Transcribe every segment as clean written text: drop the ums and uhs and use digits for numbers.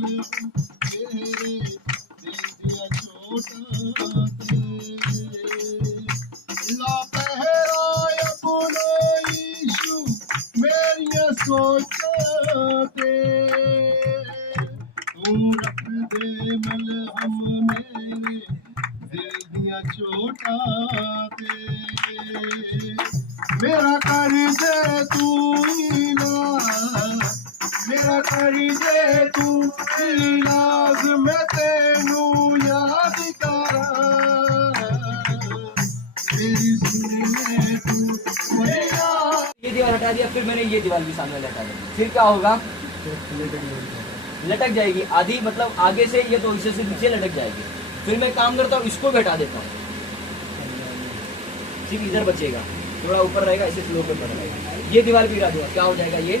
तेरे दिल दिया छोटा ला पहराया बोलो यीशु मेरिया सोचते तू रख दे मलहम मेरे दिल दिया छोटा मेरा कर दे तू इलाज मेरा कर दे तू इलाज मैं तेनू याद करा मेरी सुन ले तू मेरा। ये दीवार हटा दिया, फिर मैंने ये दीवार भी सामने लटा दी, फिर क्या होगा? लटक जाएगी आधी, मतलब आगे से ये तो इसे से पीछे लटक जाएगी। फिर मैं काम करता हूँ, इसको भी हटा देता हूँ, सिर्फ इधर बचेगा, थोड़ा ऊपर रहेगा, इसे स्लो कर रहेगा। ये दीवार भी हटा दूंगा, क्या हो जाएगा? ये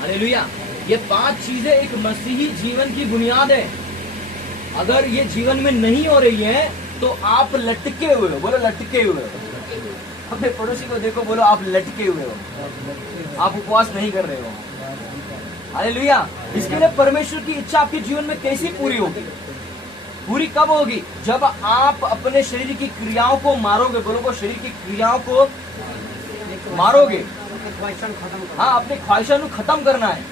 हालेलुया। ये 5 चीजें एक मसीही जीवन की बुनियाद है। अगर ये जीवन में नहीं हो रही है तो आप लटके हुए हो। बोलो लटके हुए हो। अपने पड़ोसी को देखो, बोलो आप लटके हुए हो, आप उपवास नहीं कर रहे हो। हालेलुया। इसके लिए परमेश्वर की इच्छा आपके जीवन में कैसी पूरी होगी? पूरी कब होगी? जब आप अपने शरीर की क्रियाओं को मारोगे। बोलो को शरीर की क्रियाओं को मारोगे। हाँ, अपने ख्वाहिशों को खत्म करना है।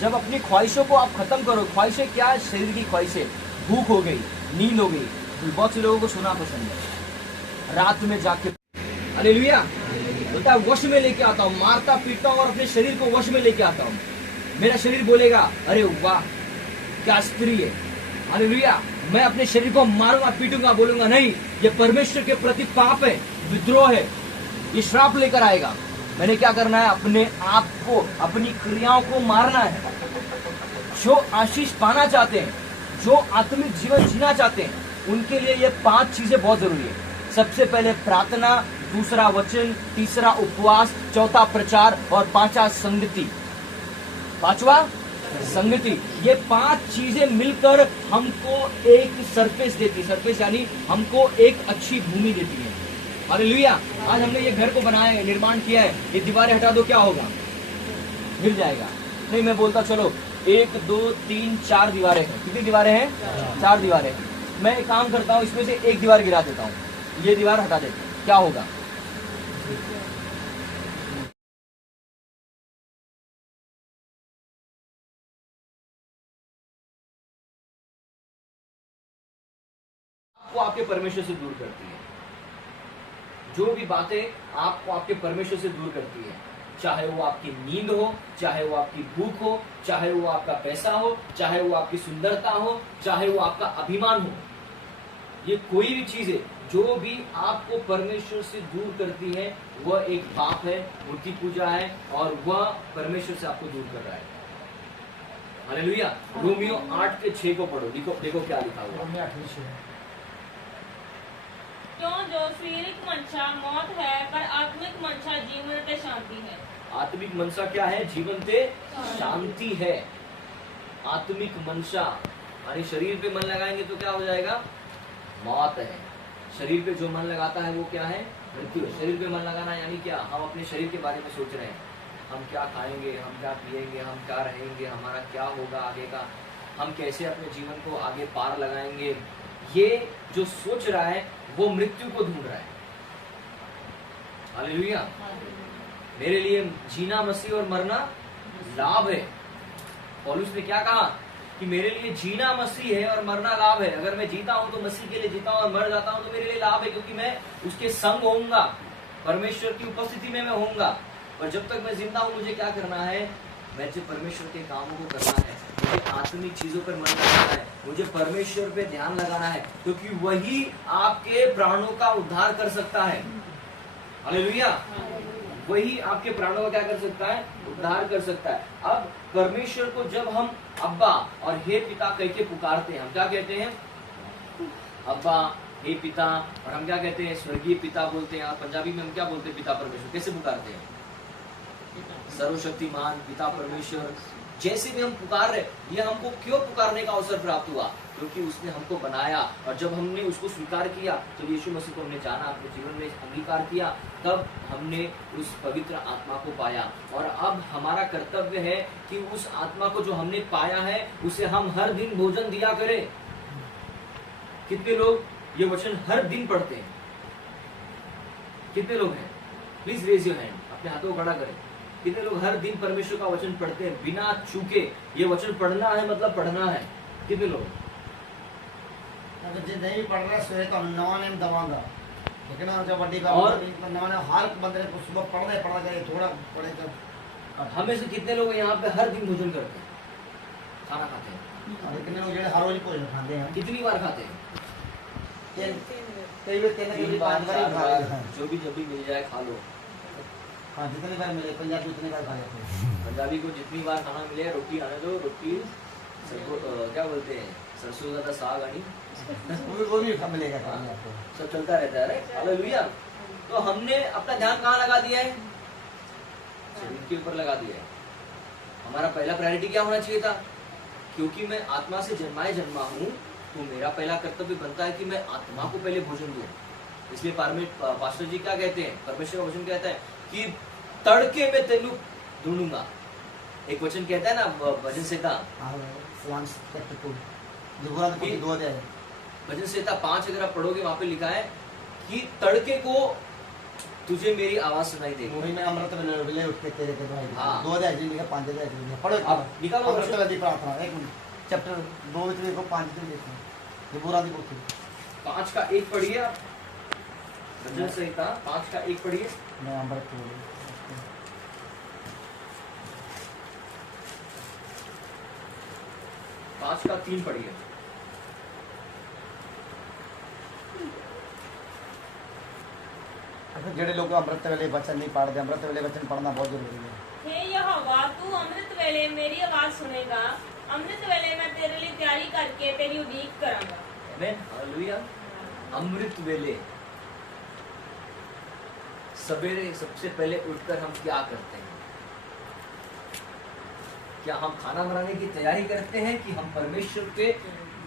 जब अपनी ख्वाहिशों को आप खत्म करो, ख्वाहिशें क्या है? शरीर की ख्वाहिशें, भूख हो गई, नींद हो गई। बहुत से लोगों को सुना पसंद है, रात में जाके हालेलुया बोलता है वश में लेके आता हूँ, मारता पीटता हूँ और अपने शरीर को वश में लेके आता हूँ। मेरा शरीर बोलेगा अरे वाह क्या स्त्री है, हालेलुया। मैं अपने शरीर को मारूंगा पीटूंगा, बोलूंगा नहीं, ये परमेश्वर के प्रति पाप है, विद्रोह है, ये श्राप लेकर आएगा। मैंने क्या करना है? अपने आप को, अपनी क्रियाओं को मारना है। जो आशीष पाना चाहते हैं, जो आत्मिक जीवन जीना चाहते हैं, उनके लिए ये 5 चीजें बहुत जरूरी है। सबसे पहले प्रार्थना, दूसरा वचन, तीसरा उपवास, चौथा प्रचार और 5वां संगति। 5वां संगति। ये 5 चीजें मिलकर हमको एक सरफेस देती है। सरफेस यानी हमको एक अच्छी भूमि देती है। हालेलुया। आज हमने ये घर को बनाया है, निर्माण किया है, ये दीवारें हटा दो, क्या होगा? गिर जाएगा। नहीं, मैं बोलता चलो 1 2 3 4 दीवारें हैं। कितनी दीवारें हैं? 4 दीवारें। मैं एक काम करता हूँ, इसमें से एक दीवार गिरा देता हूँ, ये दीवार हटा देता हूँ, क्या होगा? आपको आपके परमेश्वर से दूर करती है। जो भी बातें आपको आपके परमेश्वर से दूर करती है, चाहे वो आपकी नींद हो, चाहे वो आपकी भूख हो, चाहे वो आपका पैसा हो, चाहे वो आपकी सुंदरता हो, चाहे वो आपका अभिमान हो, ये कोई भी चीज है जो भी आपको परमेश्वर से दूर करती है, वह एक पाप है, मूर्ति पूजा है, और वह परमेश्वर से आपको दूर कर रहा है। हालेलुया। रोमियो 8:6 को पढ़ो, देखो क्या लिखा हुआ। क्यों जो शारीरिक मंशा मौत है, पर आत्मिक मंशा जीवन ते शांति है। आत्मिक मनसा क्या है? जीवन ते शांति है। आत्मिक मनसा यानी शरीर पे मन लगाएंगे तो क्या हो जाएगा? मौत है। शरीर पे जो मन लगाता है वो क्या है? मृत्यु। शरीर पे मन लगाना यानी क्या? हम अपने शरीर के बारे में सोच रहे हैं, हम क्या खाएंगे, हम क्या पिएंगे, हम क्या रहेंगे, हमारा क्या होगा आगे का, हम कैसे अपने जीवन को आगे पार लगाएंगे। ये जो सोच रहा है वो मृत्यु को ढूंढ रहा है। हालेलुया। मेरे लिए जीना मसीह और मरना लाभ है। पौलुस ने क्या कहा कि मेरे लिए जीना मसीह है और मरना लाभ है। अगर मैं जीता हूं तो मसीह के लिए जीता हूं और मर जाता हूं तो मेरे लिए लाभ है, क्योंकि मैं उसके संग होऊंगा, परमेश्वर की उपस्थिति में मैं होऊंगा। और जब तक मैं जिंदा हूं मुझे क्या करना है? मुझे परमेश्वर के कामों को करना है, मुझे आत्मिक चीजों पर मन लगाना है, मुझे परमेश्वर पे ध्यान लगाना है, क्योंकि वही आपके प्राणों का उद्धार कर सकता है। हालेलुया। वही आपके प्राणों का क्या कर सकता है? उद्धार कर सकता है। अब परमेश्वर को जब हम अब्बा और हे पिता कह के पुकारते हैं, हम क्या कहते हैं? अब्बा, हे पिता। और हम क्या कहते हैं? स्वर्गीय पिता बोलते हैं। और पंजाबी में हम क्या बोलते हैं? पिता परमेश्वर। कैसे पुकारते हैं? सर्वशक्तिमान पिता परमेश्वर। जैसे भी हम पुकार रहे, ये हमको क्यों पुकारने का अवसर प्राप्त हुआ? क्योंकि उसने हमको बनाया, और जब हमने उसको स्वीकार किया, जब यीशु मसीह को हमने जाना, अपने जीवन में अंगीकार किया, तब हमने उस पवित्र आत्मा को पाया। और अब हमारा कर्तव्य है कि उस आत्मा को जो हमने पाया है उसे हम हर दिन भोजन दिया करें। कितने लोग ये वचन हर दिन पढ़ते हैं? कितने लोग हैं? प्लीज रेज योर हैंड, अपने हाथों को खड़ा करें। कितने लोग हर दिन परमेश्वर का वचन पढ़ते हैं बिना चूके? ये वचन पढ़ना है मतलब पढ़ना है। कितने लोग? अगर जे नहीं पढ़ रहा सवेरे तो नवा नेम दवांगा, लेकिन जब बड़ी का और नवा ने हर बंदे को सुबह पढ़ना करे, थोड़ा पढ़े तो हमें से कितने लोग यहाँ पे हर दिन भोजन करते हैं, खाना खाते हैं? लेकिन लोग जो हर रोज भोजन खाते हैं, कितनी बार खाते हैं? कई बार 3 बार 5 बार खा लेते हैं। जो भी मिल जाए खा लो। हाँ, जितनी बार मिले, पंजाबी उतनी बार खा लेते हैं। पंजाबी को जितनी बार खाना मिले, रोटी आने दो, रोटी क्या बोलते हैं, सरसों का साग आनी, वो भी मिलेगा खाने आपको। सब चलता रहता है। हालेलुया। तो हमने अपना ध्यान कहाँ लगा दिया है? शरीर के ऊपर लगा दिया है। हमारा पहला प्रायोरिटी क्या होना चाहिए था? क्योंकि मैं आत्मा से जन्मा हूँ, तो मेरा पहला कर्तव्य बनता है कि मैं आत्मा को पहले भोजन दूं। इसलिए पास्टर जी क्या कहते हैं? परमेश्वर का वचन कहता है कि तड़के में तेनू ढूंढूंगा। एक वचन कहता है ना, भजन संहिता भजन संहिता 5 अगर आप पढ़ोगे, वहां पे लिखा है कि तड़के को तुझे मेरी आवाज सुनाई देगी। वही में अमृत वेले उठ के तेरे के भाई। हाँ। 2 अध्याय जी लिखा, 5 अध्याय जी पढ़ो। आप निकालो अमृत वचन। वेले प्रार्थना, एक मिनट, चैप्टर 2 में देखो, 5 में देखो, ये पूरा दी बुक 5 का 1 पढ़िए आप। भजन संहिता 5 का 1 पढ़िए। मैं अमृत वेले 5 का 3 पढ़िए। जेडे लोग अमृत वेले वचन नहीं पढ़ते, अमृत वेले वचन पढ़ना बहुत जरूरी है। हे यहोवा, तू अमृत वेले मेरी आवाज सुनेगा। अमृत वेले मैं तेरे लिए तैयारी करके तेरी उदीक करांगा। आमीन, हालेलुया। अमृत वेले, सवेरे सबसे पहले उठकर हम क्या करते हैं? क्या हम खाना बनाने की तैयारी करते हैं कि हम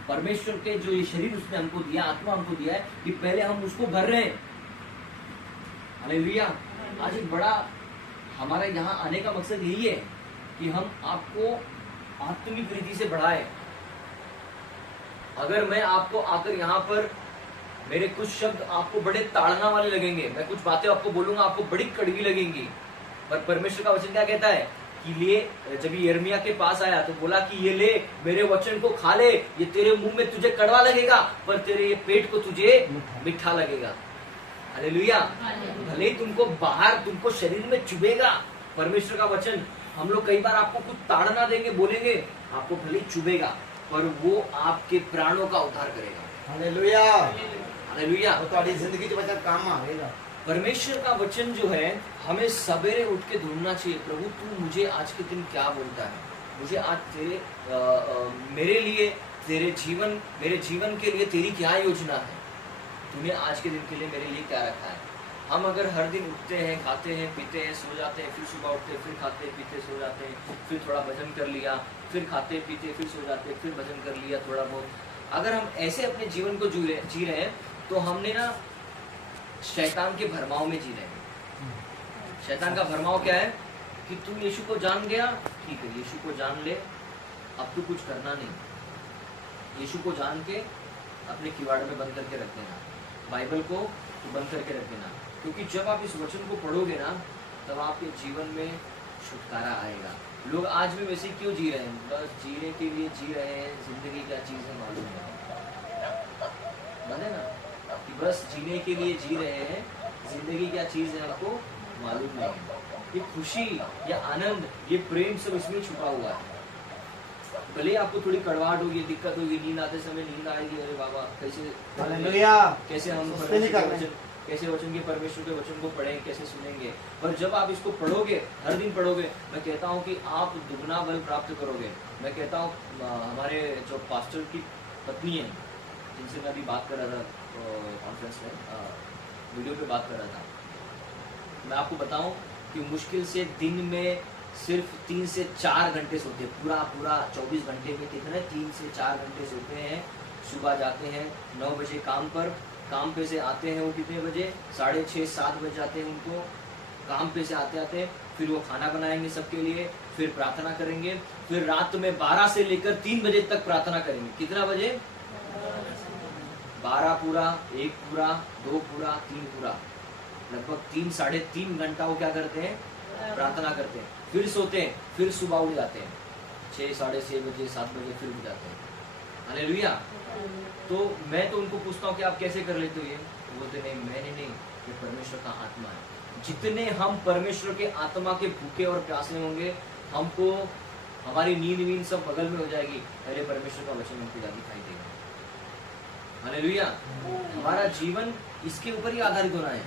परमेश्वर के जो ये शरीर उसने हमको दिया, आत्मा हमको दिया है, कि पहले हम उसको भर रहे हैं? हालेलुया। आज एक बड़ा हमारा यहाँ आने का मकसद यही है कि हम आपको आत्मिक रीति से बढ़ाए। अगर मैं आपको आकर यहाँ पर मेरे कुछ शब्द आपको बड़े ताड़ना वाले लगेंगे, मैं कुछ बातें आपको बोलूंगा आपको बड़ी कड़वी लगेंगी, पर परमेश्वर का वचन क्या कहता है कि ले, जब यिर्मयाह के पास आया तो बोला कि ये ले, मेरे वचन को खा ले, ये तेरे मुंह में तुझे कड़वा लगेगा पर तेरे ये पेट को तुझे मीठा लगेगा। हालेलुया। भले ही तुमको बाहर, तुमको शरीर में चुभेगा परमेश्वर का वचन। हम लोग कई बार आपको कुछ ताड़ना देंगे, बोलेंगे, आपको भले ही चुभेगा पर वो आपके प्राणों का उद्धार करेगा। Hallelujah, hallelujah. वो तुम्हारी जिंदगी जो वचन काम आएगा। परमेश्वर का वचन जो है हमें सवेरे उठ के ढूंढना चाहिए। प्रभु तू मुझे आज के दिन क्या बोलता है? मुझे आज तेरे मेरे लिए, मेरे जीवन के लिए तेरी क्या योजना है? तूने आज के दिन के लिए मेरे लिए क्या रखा है? हम अगर हर दिन उठते हैं, खाते हैं, पीते हैं, सो जाते हैं, फिर सुबह उठते हैं, फिर खाते पीते सो जाते हैं, फिर थोड़ा भजन कर लिया, फिर खाते पीते फिर सो जाते हैं, फिर भजन कर लिया थोड़ा बहुत, अगर हम ऐसे अपने जीवन को जी रहे हैं तो हमने ना शैतान के भरमाव में जी रहे हैं। शैतान का भरमाव क्या है कि तू यीशु को जान गया, ठीक है, यीशु को जान ले, अब तू कुछ करना नहीं। यीशु को जान के अपने किवाड़ में बंद करके रख देना, बाइबल को तो बंद करके रख देना, क्योंकि जब आप इस वचन को पढ़ोगे ना तब आपके जीवन में छुटकारा आएगा। लोग आज भी वैसे क्यों जी रहे हैं? बस जीने के लिए जी रहे हैं। जिंदगी क्या चीज है मालूम है? ना कि बस जीने के लिए जी रहे हैं, जिंदगी क्या चीज है आपको मालूम नहीं है। ये खुशी, ये आनंद, ये प्रेम सब इसमें छुपा हुआ है। भले आपको थोड़ी कड़वाहट होगी, दिक्कत होगी, नींद आते समय नींद आएगी, अरे बाबा कैसे हम कैसे वचन के परमेश्वर के वचन को पढ़ें, कैसे सुनेंगे? पर जब आप इसको पढ़ोगे, हर दिन पढ़ोगे, मैं कहता हूँ कि आप दुगना बल प्राप्त करोगे। मैं कहता हूँ हमारे जो पास्टर की पत्नी है, जिनसे मैं अभी बात कर रहा था कॉन्फ्रेंस में, वीडियो पे बात कर रहा था, मैं आपको बताऊं कि मुश्किल से दिन में सिर्फ 3 से 4 घंटे सोते हैं। पूरा 24 घंटे में कितने 3 से 4 घंटे सोते हैं सुबह जाते हैं 9 बजे काम पर, काम पे से आते हैं वो कितने बजे, 6:30-7 बज जाते हैं उनको। काम पे से आते आते फिर वो खाना बनाएंगे सबके लिए, फिर प्रार्थना करेंगे, फिर रात में 12 से लेकर 3 बजे तक प्रार्थना करेंगे। कितना बजे? 12 पूरा, 1 पूरा, 2 पूरा, 3 पूरा, लगभग 3-3.5 घंटा वो क्या करते हैं? प्रार्थना करते हैं। फिर सोते हैं, फिर सुबह उठ जाते हैं 6-6:30 बजे, 7 बजे फिर उठ जाते हैं। हालेलुया। तो मैं तो उनको पूछता हूँ कि आप कैसे कर लेते हो ये? वो बोलते नहीं, मैंने नहीं, ये परमेश्वर का आत्मा है। जितने हम परमेश्वर के आत्मा के भूखे और प्यासे होंगे, हमको हमारी नींद सब बगल में हो जाएगी। अरे परमेश्वर का वचन हमको ज्यादा दिखाई देगा। हालेलुया। हमारा जीवन इसके ऊपर ही आधारित होना है।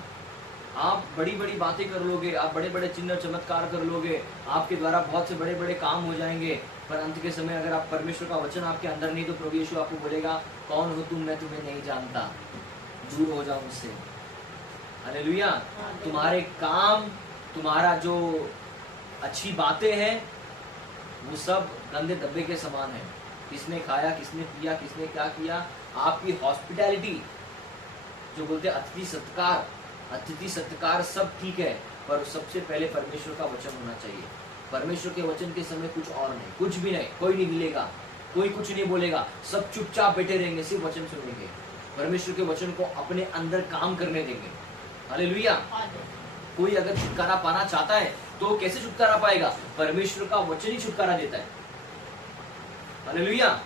आप बड़ी बड़ी बातें कर लोगे, आप बड़े बड़े चिन्ह चमत्कार कर लोगे, आपके द्वारा बहुत से बड़े बड़े काम हो जाएंगे, पर अंत के समय अगर आप परमेश्वर का वचन आपके अंदर नहीं, तो प्रभु यीशु आपको बोलेगा, कौन हो तुम, मैं तुम्हें नहीं जानता, दूर हो जाओ मुझसे। हालेलुया। तुम्हारे काम, तुम्हारा जो अच्छी बातें हैं, वो सब गंदे डब्बे के समान है। किसने खाया, किसने पिया, किसने क्या किया। आपकी हॉस्पिटैलिटी, जो बोलते हैं अतिथि सत्कार सब ठीक है, पर सबसे पहले परमेश्वर का वचन होना चाहिए। परमेश्वर के वचन के समय कुछ और नहीं, कुछ भी नहीं, कोई नहीं मिलेगा, कोई कुछ नहीं बोलेगा, सब चुपचाप बैठे रहेंगे, सिर्फ वचन सुनेंगे, परमेश्वर के वचन को अपने अंदर काम करने देंगे। हालेलुया। कोई अगर छुटकारा पाना चाहता है तो कैसे छुटकारा पाएगा? परमेश्वर का वचन ही छुटकारा देता है। हालेलुया।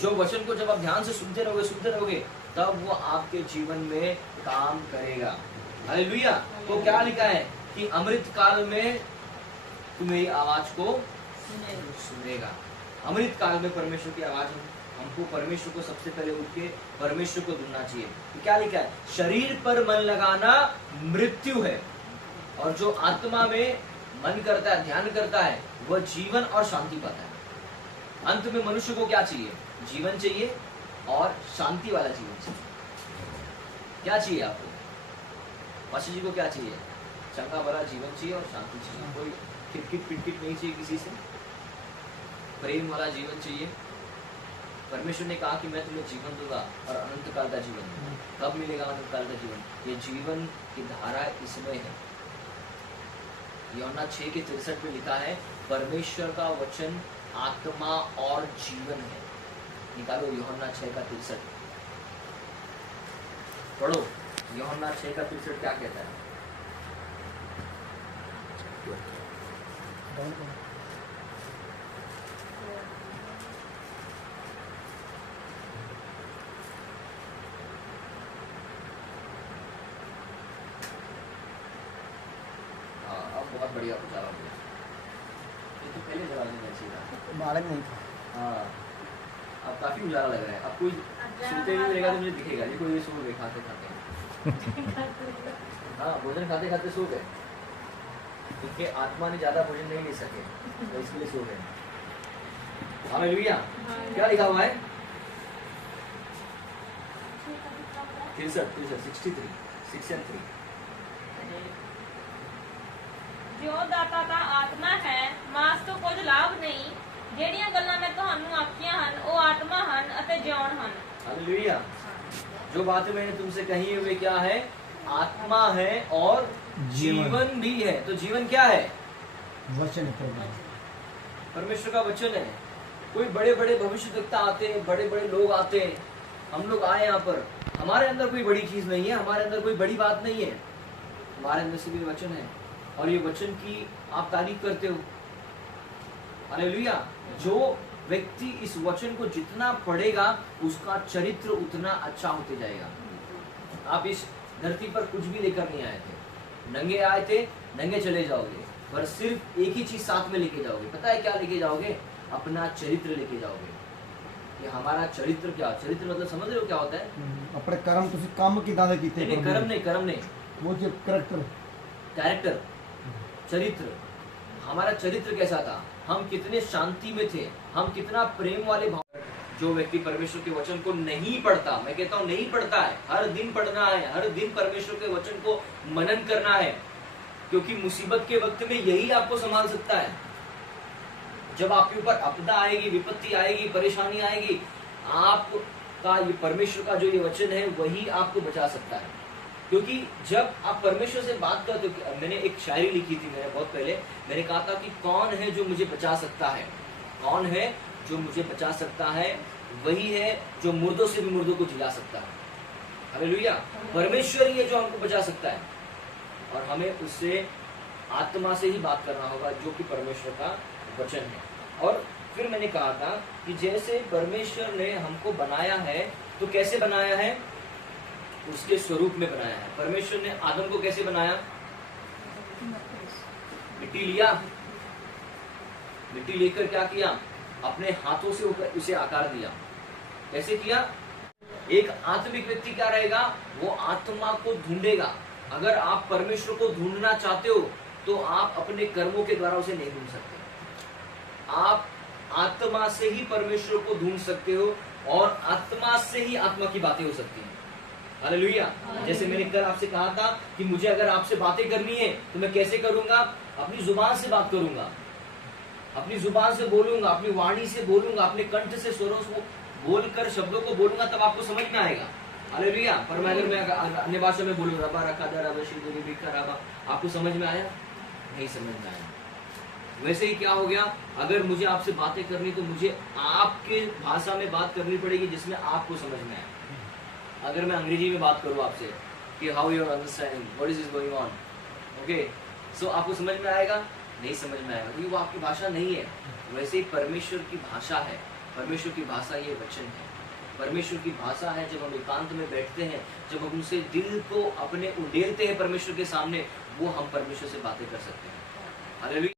जो वचन को जब आप ध्यान से सुनते रहोगे, तब वो आपके जीवन में काम करेगा। हालेलुया। तो क्या लिखा है कि अमृत काल में तुम्हें आवाज को सुनेगा। अमृत काल में परमेश्वर की आवाज हमको परमेश्वर को सबसे पहले उठ के परमेश्वर को ढूंढना चाहिए। तो क्या लिखा है? शरीर पर मन लगाना मृत्यु है, और जो आत्मा में मन करता है, ध्यान करता है, वह जीवन और शांति पाता है। अंत में मनुष्य को क्या चाहिए? जीवन चाहिए और शांति वाला जीवन चाहिए। क्या चाहिए आपको? पाशा जी को क्या चाहिए? चंगा भला जीवन चाहिए और शांति चाहिए। कोई खिटखिट पिटखिट नहीं चाहिए किसी से, प्रेम वाला जीवन चाहिए। परमेश्वर ने कहा कि मैं तुम्हें जीवन दूंगा और अनंत काल का जीवन। कब मिलेगा अनंत काल का जीवन? ये जीवन की धारा इसमें है। यूहन्ना 6:63 में लिखा है, परमेश्वर का वचन आत्मा और जीवन है। निकालो यूहन्ना 6:63, पढ़ो। यूहन्ना 6:63 क्या कहता है? बहुत बढ़िया उजाला हो गया। ये तो पहले जला देना चाहिए था, मालूम नहीं था। हाँ, अब काफी उजाला लग रहा है। अब कोई सुनते नहीं रहेगा तो मुझे दिखेगा। ये कोई सो गए खाते खाते। हाँ, भोजन खाते खाते सो गए, क्योंकि आत्मा ने ज्यादा भोजन नहीं ले सके, तो इसके लिए सो गए। हालेलुया। क्या लिखा हुआ है? 63 ਜੋ ਦਾਤਾ ਦਾ ਆਤਮਾ ਹੈ, ਮਾਸ ਤੋਂ ਕੁਝ ਲਾਭ ਨਹੀਂ। ਜਿਹੜੀਆਂ ਗੱਲਾਂ ਮੈਂ ਤੁਹਾਨੂੰ ਆਖੀਆਂ ਹਨ, ਉਹ ਆਤਮਾ ਹਨ ਅਤੇ ਜਿਉਣ ਹਨ। हालेलुया। जो बातें मैंने तुमसे कही है वे क्या है? आत्मा है और जीवन भी है। तो जीवन क्या है? वचन परमेश्वर का वचन है। कोई बड़े बड़े भविष्यवक्ता आते हैं, बड़े बड़े लोग आते हैं, हम लोग आए यहाँ पर, हमारे अंदर कोई बड़ी चीज नहीं है, हमारे अंदर कोई बड़ी बात नहीं है, हमारे अंदर से भी वचन है, और ये वचन की आप तारीफ करते हो। हालेलुया। जो व्यक्ति इस वचन को जितना पढ़ेगा, उसका चरित्र उतना अच्छा होते जाएगा। आप इस धरती पर कुछ भी लेकर नहीं आए थे, नंगे आए थे, नंगे चले जाओगे, पर सिर्फ एक ही चीज साथ में लेके जाओगे। पता है क्या लेके जाओगे? अपना चरित्र लेके जाओगे। ये हमारा चरित्र क्या? चरित्र मतलब समझ रहे हो क्या होता है? अपने कर्म तुसी काम किदां दे कीते? नहीं, कर्म नहीं, वो जो कैरेक्टर, चरित्र। हमारा चरित्र कैसा था? हम कितने शांति में थे, हम कितना प्रेम वाले भाव। जो व्यक्ति परमेश्वर के वचन को नहीं पढ़ता, मैं कहता हूँ नहीं पढ़ता है, हर दिन पढ़ना है, हर दिन परमेश्वर के वचन को मनन करना है, क्योंकि मुसीबत के वक्त में यही आपको संभाल सकता है। जब आपके ऊपर आपदा आएगी, विपत्ति आएगी, परेशानी आएगी, आप का ये परमेश्वर का जो ये वचन है वही आपको बचा सकता है। क्योंकि जब आप परमेश्वर से बात करते हो, मैंने एक शायरी लिखी थी मैंने बहुत पहले, मैंने कहा था कि कौन है जो मुझे बचा सकता है, कौन है जो मुझे बचा सकता है, वही है जो मुर्दों से भी मुर्दों को जिला सकता है। हालेलुया। परमेश्वर ही है जो हमको बचा सकता है और हमें उससे आत्मा से ही बात करना होगा जो कि परमेश्वर का वचन है। और फिर मैंने कहा था कि जैसे परमेश्वर ने हमको बनाया है तो कैसे बनाया है, उसके स्वरूप में बनाया है। परमेश्वर ने आदम को कैसे बनाया, मिट्टी लिया, मिट्टी लेकर क्या किया, अपने हाथों से उसे आकार दिया। कैसे किया? एक आत्मिक व्यक्ति क्या रहेगा, वो आत्मा को ढूंढेगा। अगर आप परमेश्वर को ढूंढना चाहते हो तो आप अपने कर्मों के द्वारा उसे नहीं ढूंढ सकते। आप आत्मा से ही परमेश्वर को ढूंढ सकते हो और आत्मा से ही आत्मा की बातें हो सकती हैं। हालेलुया। जैसे मैंने कल आपसे कहा था कि मुझे अगर आपसे बातें करनी है तो मैं कैसे करूंगा, अपनी जुबान से बात करूंगा, अपनी जुबान से बोलूंगा, अपनी वाणी से बोलूंगा, अपने कंठ से स्वरों को बोलकर शब्दों को बोलूंगा, तब आपको समझ में आएगा। हालेलुया। पर मैं अगर मैं अन्य भाषा में बोलूं, रबा रखा दे रबा श्री बिखा रबा, आपको समझ में आया? नहीं समझ में आया। वैसे ही क्या हो गया, अगर मुझे आपसे बातें करनी तो मुझे आपके भाषा में बात करनी पड़ेगी जिसमें आपको समझ में आए। अगर मैं अंग्रेजी में बात करूं आपसे कि how you are understanding what is going on, okay, so आपको समझ में आएगा? नहीं समझ में आएगा क्योंकि वो आपकी भाषा नहीं है। वैसे ही परमेश्वर की भाषा है, परमेश्वर की भाषा ये वचन है। परमेश्वर की भाषा है, जब हम एकांत में बैठते हैं, जब हम उनसे दिल को अपने उंडेलते हैं परमेश्वर के सामने, वो हम परमेश्वर से बातें कर सकते हैं। हालेलुया।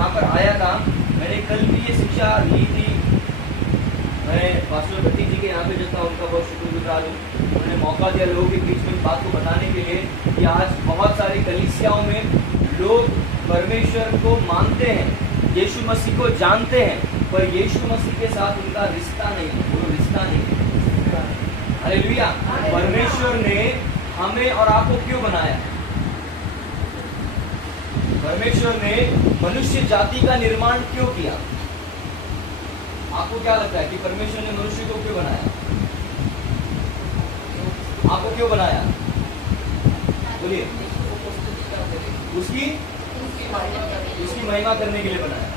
यहाँ पर आया था, मैंने कल भी ये शिक्षा ली थी। मैं पास्टर भट्टी जी के यहाँ पे जब था उनका बहुत शुक्रगुजार हूँ। उन्होंने मौका दिया लोगों के बीच में बात को बताने के लिए कि आज बहुत सारी कलीसियाओं में लोग परमेश्वर को मानते हैं, यीशु मसीह को जानते हैं, पर यीशु मसीह के साथ उनका रिश्ता नहीं, वो रिश्ता नहीं। हालेलुया। परमेश्वर ने हमें और आपको क्यों बनाया? परमेश्वर ने मनुष्य जाति का निर्माण क्यों किया? आपको क्या लगता है कि परमेश्वर ने मनुष्य को क्यों बनाया? आपको क्यों बनाया? बोलिए। उसकी महिमा करने के लिए बनाया।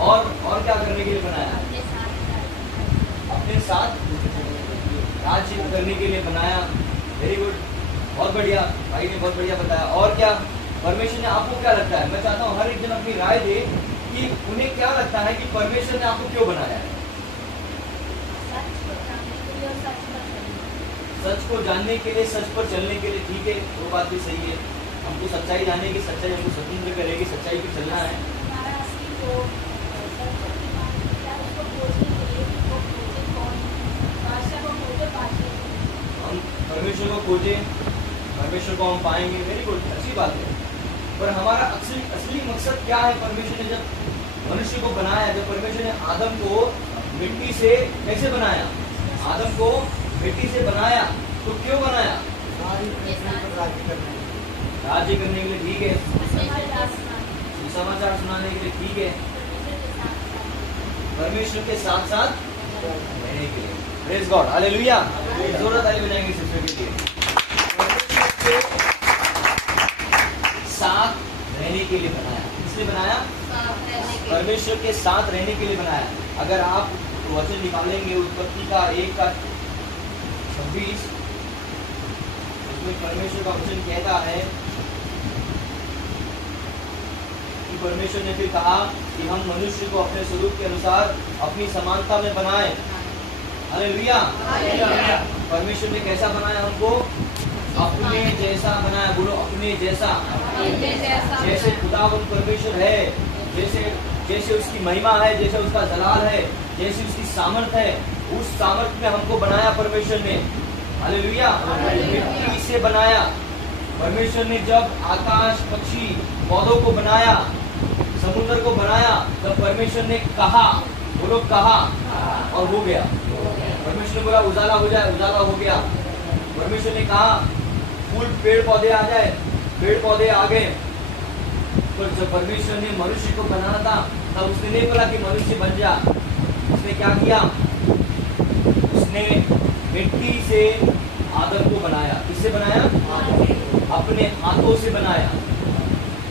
और क्या करने के लिए बनाया? अपने साथ राज्य करने के लिए बनाया। वेरी गुड, बहुत बढ़िया, भाई ने बहुत बढ़िया बताया। और क्या परमेश्वर ने, आपको क्या लगता है? मैं चाहता हूँ हर एक जन अपनी राय दे कि उन्हें क्या लगता है कि परमेश्वर ने आपको क्यों बनाया है? सच को जानने के लिए, सच पर चलने के लिए। ठीक है, वो बात भी सही है। हमको सच्चाई जानने की, सच्चाई हमको स्वतंत्र करेगी, सच्चाई पे चलना है। हम परमेश्वर को खोजें, परमेश्वर को हम पाएंगे। वेरी गुड, अच्छी बात है। पर हमारा असली मकसद क्या है? परमेश्वर ने जब मनुष्य को बनाया, जब परमेश्वर ने आदम को मिट्टी से कैसे बनाया? आदम को मिट्टी से बनाया, तो क्यों बनाया? राज्य करने के लिए। ठीक है, समाचार सुनाने के लिए। ठीक है, परमेश्वर के साथ साथ रहने के लिए। Praise God, hallelujah. जोरदार ताली बजाएंगे सिस्टर के लिए। साथ रहने के लिए बनाया। किसने बनाया? परमेश्वर के साथ रहने के लिए बनाया। अगर आप वचन निकालेंगे उत्पत्ति का 1:26, उसमें परमेश्वर का वचन कहता है कि परमेश्वर ने फिर कहा कि हम मनुष्य को अपने स्वरूप के अनुसार अपनी समानता में बनाए। हालेलुया। परमेश्वर ने कैसा बनाया? हमको अपने जैसा बनाया। बोलो, अपने जैसा। जैसे खुदावंद परमेश्वर है, जैसे उसकी महिमा है, जैसे उसका जलाल है, जैसी उसकी सामर्थ्य है, उस सामर्थ्य में हमको बनाया परमेश्वर ने। हालेलुया। मिट्टी से बनाया। परमेश्वर ने जब आकाश, पक्षी, पौधों को बनाया, समुद्र को बनाया, तब परमेश्वर ने कहा, बोलो कहा, और हो गया। परमेश्वर ने बोला उजाला हो जाए, उजाला हो गया। परमेश्वर ने कहा फूल, पेड़ पौधे आ जाए, पेड़ पौधे आ गए। पर जब परमेश्वर ने मनुष्य को बनाना था, तब उसने नहीं बोला कि मनुष्य बन जा। उसने क्या किया? उसने मिट्टी से आदम को बनाया। किससे बनाया? अपने हाथों से बनाया।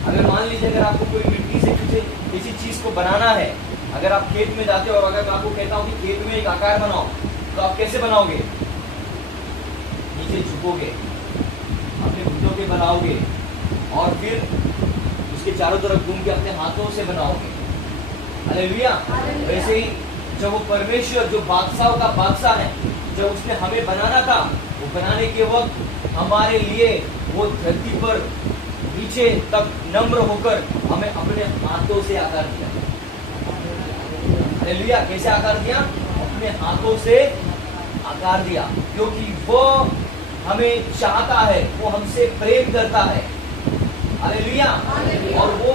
अगर मान लीजिए, अगर आपको कोई मिट्टी से किसी चीज को बनाना है, अगर आप खेत में जाते हो और अगर मैं आपको कहता हूँ कि खेत में एक आकार बनाओ, तो आप कैसे बनाओगे? नीचे झुकोगे, अपने घुटनों के बनाओगे, और फिर उसके चारों तरफ घूम के अपने हाथों से बनाओगे। हालेलुया। वैसे ही जब वो परमेश्वर जो बादशाह का बादशाह है, जब उसने हमें बनाना था, वो बनाने के वक्त हमारे लिए वो धरती पर नीचे तक नम्र होकर हमें अपने हाथों से आकार दिया। हालेलुया। कैसे आकार दिया? अपने हाथों से आकार दिया, क्योंकि वो हमें चाहता है, वो हमसे प्रेम करता है। हालेलुया। और वो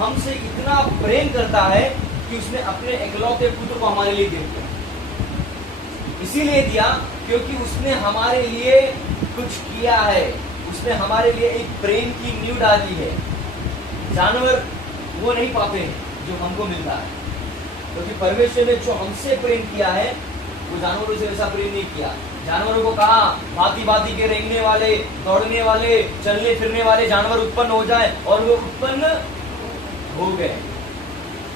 हमसे इतना प्रेम करता है कि उसने अपने इकलौते पुत्र को हमारे लिए दे दिया। इसीलिए दिया क्योंकि उसने हमारे लिए कुछ किया है, उसने हमारे लिए एक प्रेम की नींव डाली है। जानवर वो नहीं पाते जो हमको मिलता है, क्योंकि परमेश्वर ने जो हमसे प्रेम किया है, वो जानवरों से वैसा प्रेम नहीं किया। जानवरों को कहा भांति भांति के रेंगने वाले, दौड़ने वाले, चलने फिरने वाले जानवर उत्पन्न हो जाए, और वो उत्पन्न हो गए।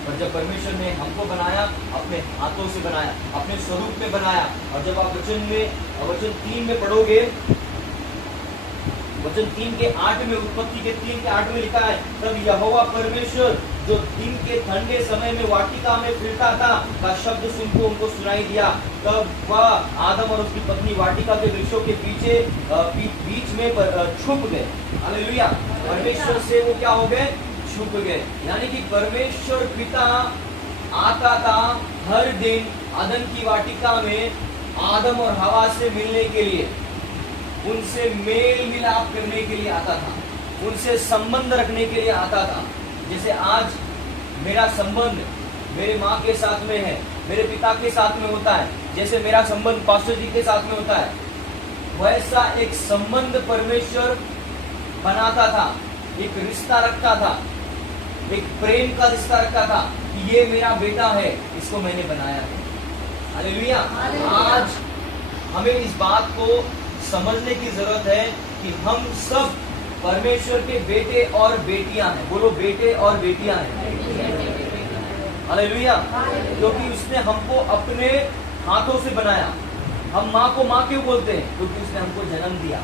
पर जब परमेश्वर ने हमको बनाया, अपने हाथों से बनाया, अपने स्वरूप में बनाया। और जब आप वचन 3 में पढ़ोगे, वचन 3:8 में, उत्पत्ति के 3:8 में लिखा है, तब यहोवा परमेश्वर जो दिन के ठंडे समय में वाटिका में फिरता था का शब्द सुनको उनको सुनाई दिया। तब वह आदम और उसकी पत्नी वाटिका के वृक्षों के बीच में छुप गए। हालेलुया। परमेश्वर से वो क्या हो गए? झुक गए। यानी कि परमेश्वर पिता आता था हर दिन अदन की वाटिका में आदम और हवा से मिलने के लिए, उनसे मेल मिलाप करने के लिए आता था, उनसे संबंध रखने के लिए आता था। जैसे आज मेरा संबंध मेरे माँ के साथ में है, मेरे पिता के साथ में होता है, जैसे मेरा संबंध पास्टर जी के साथ में होता है, वैसा एक संबंध परमेश्वर बनाता था, एक रिश्ता रखता था, एक प्रेम का रिश्ता रखता था कि ये मेरा बेटा है, इसको मैंने बनाया है। हालेलुया। आज हमें इस बात को समझने की जरूरत है कि हम सब परमेश्वर के बेटे और बेटियां हैं। बोलो, बेटे और बेटियां हैं। हालेलुया। क्योंकि उसने हमको अपने हाथों से बनाया। हम माँ को माँ क्यों बोलते हैं? क्योंकि उसने हमको जन्म दिया।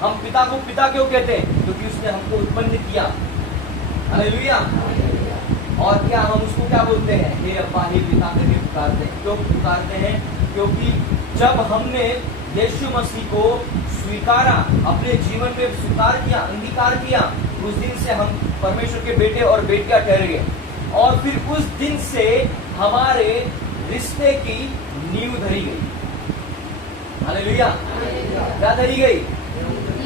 हम पिता को पिता क्यों कहते हैं? क्योंकि उसने हमको उत्पन्न किया। हालेलुया। और क्या हम उसको क्या बोलते हैं? हे अब्बा, हे पिता करके पुकारते हैं। क्यों पुकारते हैं? क्योंकि जब हमने यीशु मसीह को स्वीकारा, अपने जीवन में स्वीकार किया, अंगीकार किया, उस दिन से हम परमेश्वर के बेटे और बेटियां ठहर गए। और फिर उस दिन से हमारे रिश्ते की नींव धरी गई। हालेलुया। क्या धरी गई?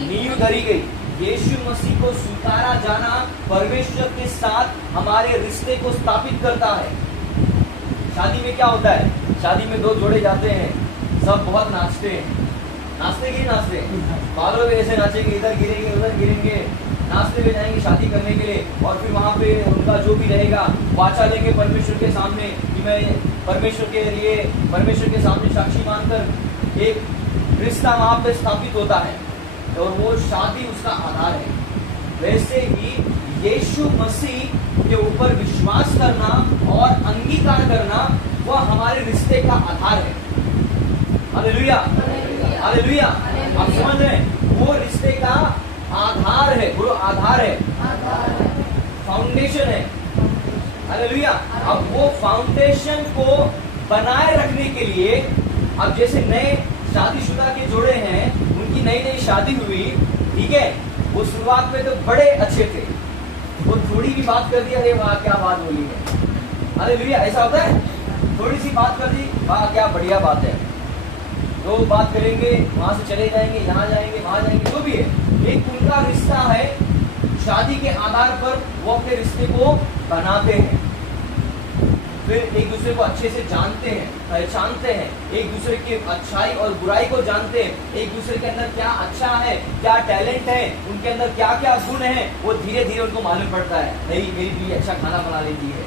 नींव धरी गई। यीशु मसीह को स्वीकारा जाना परमेश्वर के साथ हमारे रिश्ते को स्थापित करता है। शादी में क्या होता है? शादी में दो जोड़े जाते हैं, सब बहुत नाचते हैं। नाचते कि नाचते? पागलों में ऐसे नाचेंगे, इधर गिरेंगे उधर गिरेंगे, नाचते हुए जाएंगे शादी करने के लिए। और फिर वहां पे उनका जो भी रहेगा वाचा लेंगे परमेश्वर के सामने कि मैं परमेश्वर के लिए, परमेश्वर के सामने साक्षी मानकर एक रिश्ता वहां पे स्थापित होता है और वो शादी उसका आधार है। वैसे ही यीशु मसीह के ऊपर विश्वास करना और अंगीकार करना वह हमारे रिश्ते का आधार है। हालेलुया। हालेलुया। आप समझ रहे हैं? वो रिश्ते का आधार है। बोलो, आधार है, फाउंडेशन है। हालेलुया। अब वो फाउंडेशन को बनाए रखने के लिए, अब जैसे नए शादीशुदा के जोड़े हैं, उनकी नई नई शादी हुई, ठीक है, वो शुरुआत में तो बड़े अच्छे थे, वो थोड़ी भी बात कर दिया, अरे वाह क्या बात बोली है। हालेलुया। ऐसा होता है? थोड़ी सी बात कर दी, वाह क्या बढ़िया बात है। तो बात करेंगे, वहां से चले जाएंगे, यहाँ जाएंगे, वहां जाएंगे, जो भी है, एक उनका रिश्ता है। शादी के आधार पर वो अपने रिश्ते को बनाते हैं, फिर एक दूसरे को अच्छे से जानते हैं, पहचानते हैं, एक दूसरे की अच्छाई और बुराई को जानते हैं, एक दूसरे के अंदर क्या अच्छा है, क्या टैलेंट है, उनके अंदर क्या क्या गुण है, वो धीरे धीरे उनको मालूम पड़ता है। नहीं, मेरी बीवी अच्छा खाना बना लेती है।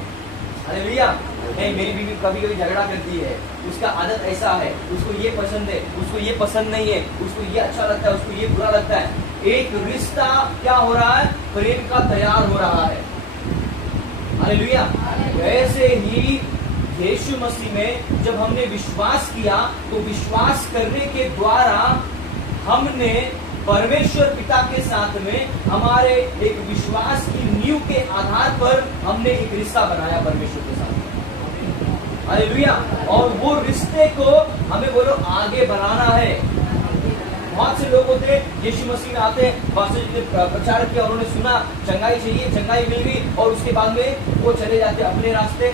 अरे भैया, नहीं मेरी बीवी कभी कभी झगड़ा करती है, उसका आदत ऐसा है, उसको ये पसंद है, उसको ये पसंद नहीं है, उसको ये अच्छा लगता है, उसको ये बुरा लगता है। एक रिश्ता क्या हो रहा है? प्रेम का तैयार हो रहा है। हालेलुया। वैसे ही यीशु मसीह में जब हमने विश्वास किया, तो विश्वास करने के द्वारा हमने परमेश्वर पिता के साथ में हमारे एक विश्वास की नींव के आधार पर हमने एक रिश्ता बनाया परमेश्वर के साथ। हालेलुया। और वो रिश्ते को हमें बोलो आगे बढ़ाना है। बहुत से लोग होते हैं यीशु मसीह में आते हैं, पास्टर जी ने प्रचार किया, उन्होंने सुना चंगाई चाहिए, चंगाई मिल गई, और उसके बाद में वो चले जाते अपने रास्ते,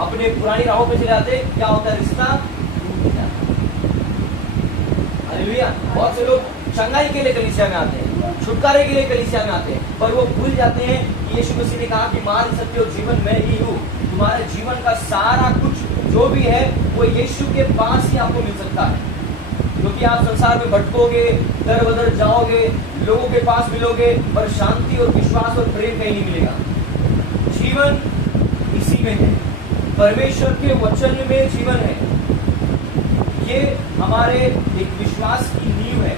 अपने पुरानी राहों पे चले जाते। क्या होता है? रिश्ता टूट जाता है। हालेलुया। बहुत से लोग चंगाई के लिए कलीसिया में आते हैं, छुटकारे के लिए कलीसिया में आते हैं, पर वो भूल जाते हैं कि यीशु मसीह ने कहा कि मार्ग, सत्य और जीवन मैं ही हूँ। तुम्हारे जीवन का सारा कुछ जो भी है वो यीशु के पास ही आपको मिल सकता है। क्योंकि आप संसार में भटकोगे, दर बदर जाओगे, लोगों के पास मिलोगे, पर शांति और विश्वास और प्रेम कहीं नहीं मिलेगा। जीवन इसी में है, परमेश्वर के वचन में जीवन है। ये हमारे एक विश्वास की नींव है।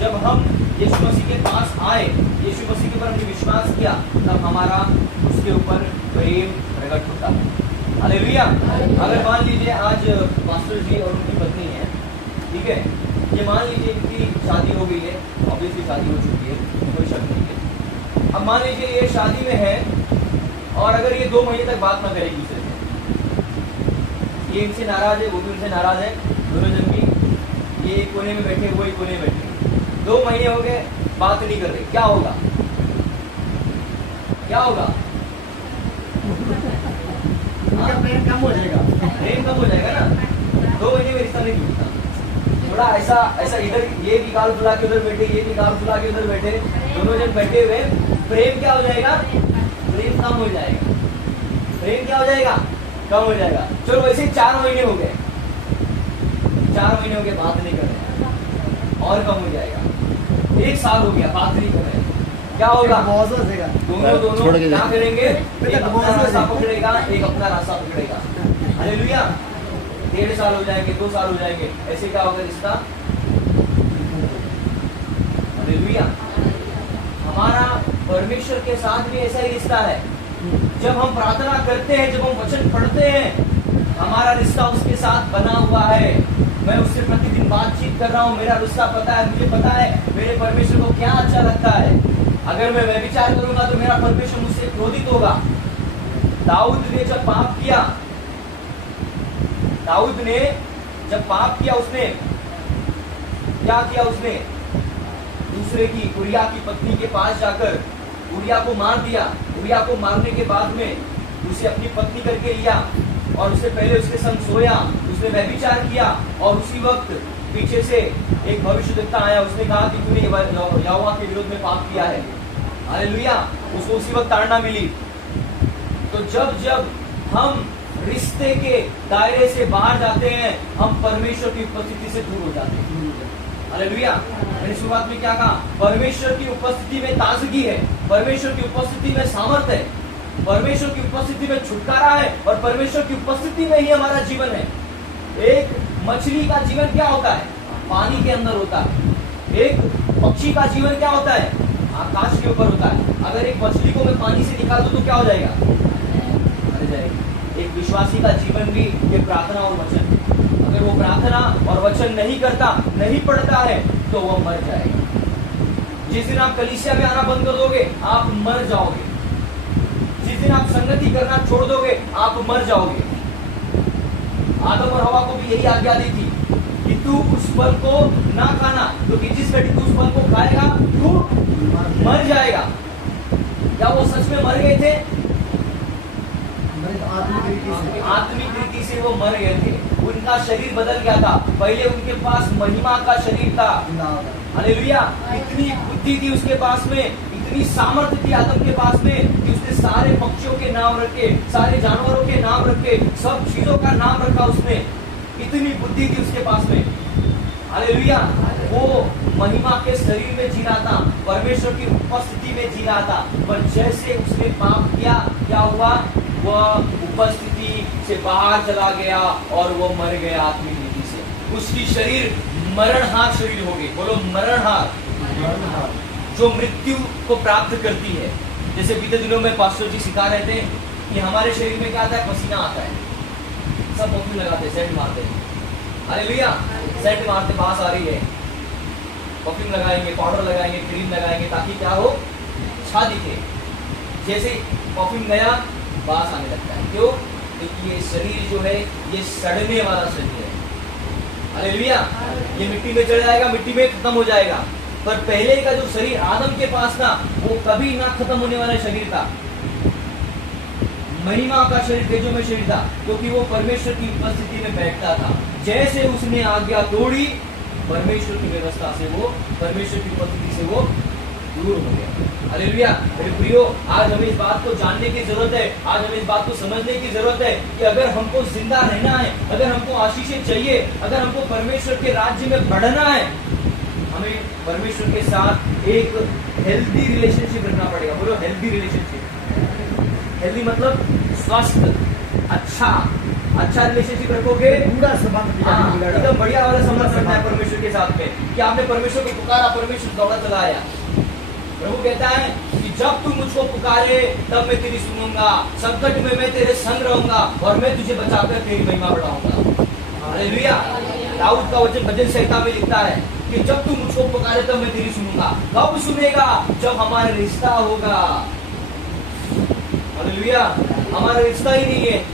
जब हम यीशु मसीह के पास आए, यीशु मसीह के ऊपर हमने विश्वास किया, तब हमारा उसके ऊपर प्रेम प्रकट होता है। हालेलुया। अगर मान लीजिए आज पास्टर जी और उनकी पत्नी है, ठीक है, ये मान लीजिए इनकी शादी हो गई है, ऑब्वियसली शादी हो चुकी है, कोई शक नहीं है। अब मान लीजिए ये शादी में है और अगर ये 2 महीने तक बात ना करेगी दूसरे से, ये इनसे नाराज है, वो भी उनसे नाराज है, दोनों जन भी, ये एक कोने में बैठे, वो एक कोने में बैठे, 2 महीने हो गए बात नहीं कर रहे, क्या होगा? क्या होगा? उनका प्रेम कम हो जाएगा। प्रेम कम हो जाएगा ना, 2 महीने में रिश्ता नहीं टूटता। थोड़ा ऐसा ऐसा इधर ये भी गाल फुला के उधर बैठे, ये भी गाल फुला के उधर बैठे, दोनों जन बैठे हुए, प्रेम क्या हो जाएगा? प्रेम कम हो जाएगा। प्रेम क्या हो जाएगा? कम हो जाएगा। चलो वैसे ही 4 महीने हो गए, 4 महीने हो गए बात नहीं कर रहे, और कम हो जाएगा। 1 साल हो गया बात नहीं कर रहे, क्या होगा? बहुत हो जाएगा। दोनों क्या करेंगे? एक अपना रास्ता पकड़ेगा, एक अपना रास्ता पकड़ेगा। हालेलुया। 1.5 साल हो जाएंगे, 2 साल हो जाएंगे, ऐसे क्या होगा रिश्ता? हालेलुया। हमारा परमेश्वर के साथ भी ऐसा ही रिश्ता है। जब हम प्रार्थना करते हैं, जब हम वचन पढ़ते हैं, हमारा रिश्ता उसके साथ बना हुआ है। मैं उससे प्रतिदिन बातचीत कर रहा हूँ, मेरा रिश्ता पता है, मुझे पता है मेरे परमेश्वर को क्या अच्छा लगता है। अगर मैं व्यभिचार करूंगा तो मेरा परमेश्वर मुझसे क्रोधित होगा। दाऊद ने जब पाप किया, दाऊद ने जब पाप किया, उसने क्या किया? उसने दूसरे की, उरिया की पत्नी के पास जाकर उरिया को मार दिया। उरिया को मारने के बाद में उसे अपनी पत्नी करके लिया और उससे पहले उसके संग सोया, उसने व्यभिचार किया। और उसी वक्त पीछे से एक भविष्यद्वक्ता आया, उसने कहा कि तूने यहोवा के विरोध में पाप किया है। हालेलुया। उसको उसी वक्त ताड़ना मिली। तो जब जब हम रिश्ते के दायरे से बाहर जाते हैं, हम परमेश्वर की उपस्थिति से दूर हो जाते हैं। हालेलुया। मैंने शुरुआत में क्या कहा? परमेश्वर की उपस्थिति में ताजगी है, परमेश्वर की उपस्थिति में सामर्थ्य है, परमेश्वर की उपस्थिति में छुटकारा है, और परमेश्वर की उपस्थिति में ही हमारा जीवन है। एक मछली का जीवन क्या होता है? पानी के अंदर होता है। एक पक्षी का जीवन क्या होता है? आकाश के ऊपर होता है। अगर एक मछली को मैं पानी से निकाल दूं तो क्या हो जाएगा? मर जाएगी। एक विश्वासी का जीवन भी ये प्रार्थना और वचन, अगर वो प्रार्थना और वचन नहीं करता, नहीं पढ़ता है, तो वो मर जाएगा। जिस दिन आप कलीसिया में आना बंद कर दोगे, आप मर जाओगे। जिस दिन आप संगति करना छोड़ दोगे, आप मर जाओगे। आदम और हवा को भी यही आज्ञा दी थी कि तू उस फल को ना खाना, क्योंकि जिस घड़ी तू उस फल को खाएगा तू मर जाएगा। क्या वो सच में मर गए थे? आत्मिक रीति से वो मर गए थे। उनका शरीर बदल गया था। पहले उनके पास महिमा का शरीर था। हालेलुया। इतनी बुद्धि थी उसके पास में, इतनी सामर्थ्य थी आदम के पास में कि उसने सारे पक्षियों के नाम रखे, सारे जानवरों के नाम रखे, सब चीजों का नाम रखा उसने। इतनी बुद्धि थी उसके पास में। हालेलुया। वो महिमा के शरीर में जी रहा था, परमेश्वर की उपस्थिति में जी रहा था। पर जैसे उसने पाप किया, क्या हुआ? वह उपस्थिति से बाहर चला गया और वो मर गया आत्मिक रीति से। उसकी शरीर मरणहार शरीर हो गई। बोलो मरणहार। जो मृत्यु को प्राप्त करती है। जैसे बीते दिनों में पास्टर जी सिखा रहे थे कि हमारे शरीर में क्या आता है? पसीना आता है, सब परफ्यूम लगाते हैं, सेंट मारते हैं। हालेलुया। सेंट मारते, बांस आ रही है, परफ्यूम लगाएंगे, पाउडर लगाएंगे, क्रीम लगाएंगे, ताकि क्या हो? अच्छा दिखे। जैसे परफ्यूम गया, बांस आने लगता है। क्यों? क्योंकि ये शरीर जो है ये सड़ने वाला शरीर है। हालेलुया। ये मिट्टी में चढ़ जाएगा, मिट्टी में खत्म हो जाएगा। पर पहले का जो शरीर आदम के पास था, वो कभी ना खत्म होने वाला शरीर था। महिमा का शरीर, तेजोमय शरीर था, क्योंकि वो परमेश्वर की उपस्थिति में बैठता था। जैसे उसने आज्ञा तोड़ी, परमेश्वर की व्यवस्था से वो, परमेश्वर की उपस्थिति से वो दूर हो गया। हालेलुया। मेरे प्रियो, आज हमें इस बात को जानने की जरूरत है, आज हमें इस बात को समझने की जरूरत है कि अगर हमको जिंदा रहना है, अगर हमको आशीषें चाहिए, अगर हमको परमेश्वर के राज्य में बढ़ना है, हमें परमेश्वर के साथ एक हेल्दी रिलेशनशिप रखना पड़ेगा। बोलो हेल्दी रिलेशनशिप। हेल्दी मतलब स्वस्थ, अच्छा रिलेशनशिप रखोगे, पूरा संबंध एकदम बढ़िया वाला संबंध रखना है परमेश्वर के साथ में। कि आपने परमेश्वर को पुकारा, परमेश्वर दौड़ा चला आया। प्रभु कहता है कि जब तू मुझको पुकारे तब मैं तेरी सुनूंगा, संकट में मैं तेरे संग रहूंगा और मैं तुझे बचाकर तेरी महिमा बढ़ाऊंगा। हालेलुया। दाऊद का वचन भजन संहिता में लिखता है कि जब तू मुझको पुकारे तब मैं तेरी सुनूंगा। कब सुनेगा? जब हमारा रिश्ता होगा। हालेलुया। हमारा रिश्ता ही नहीं है,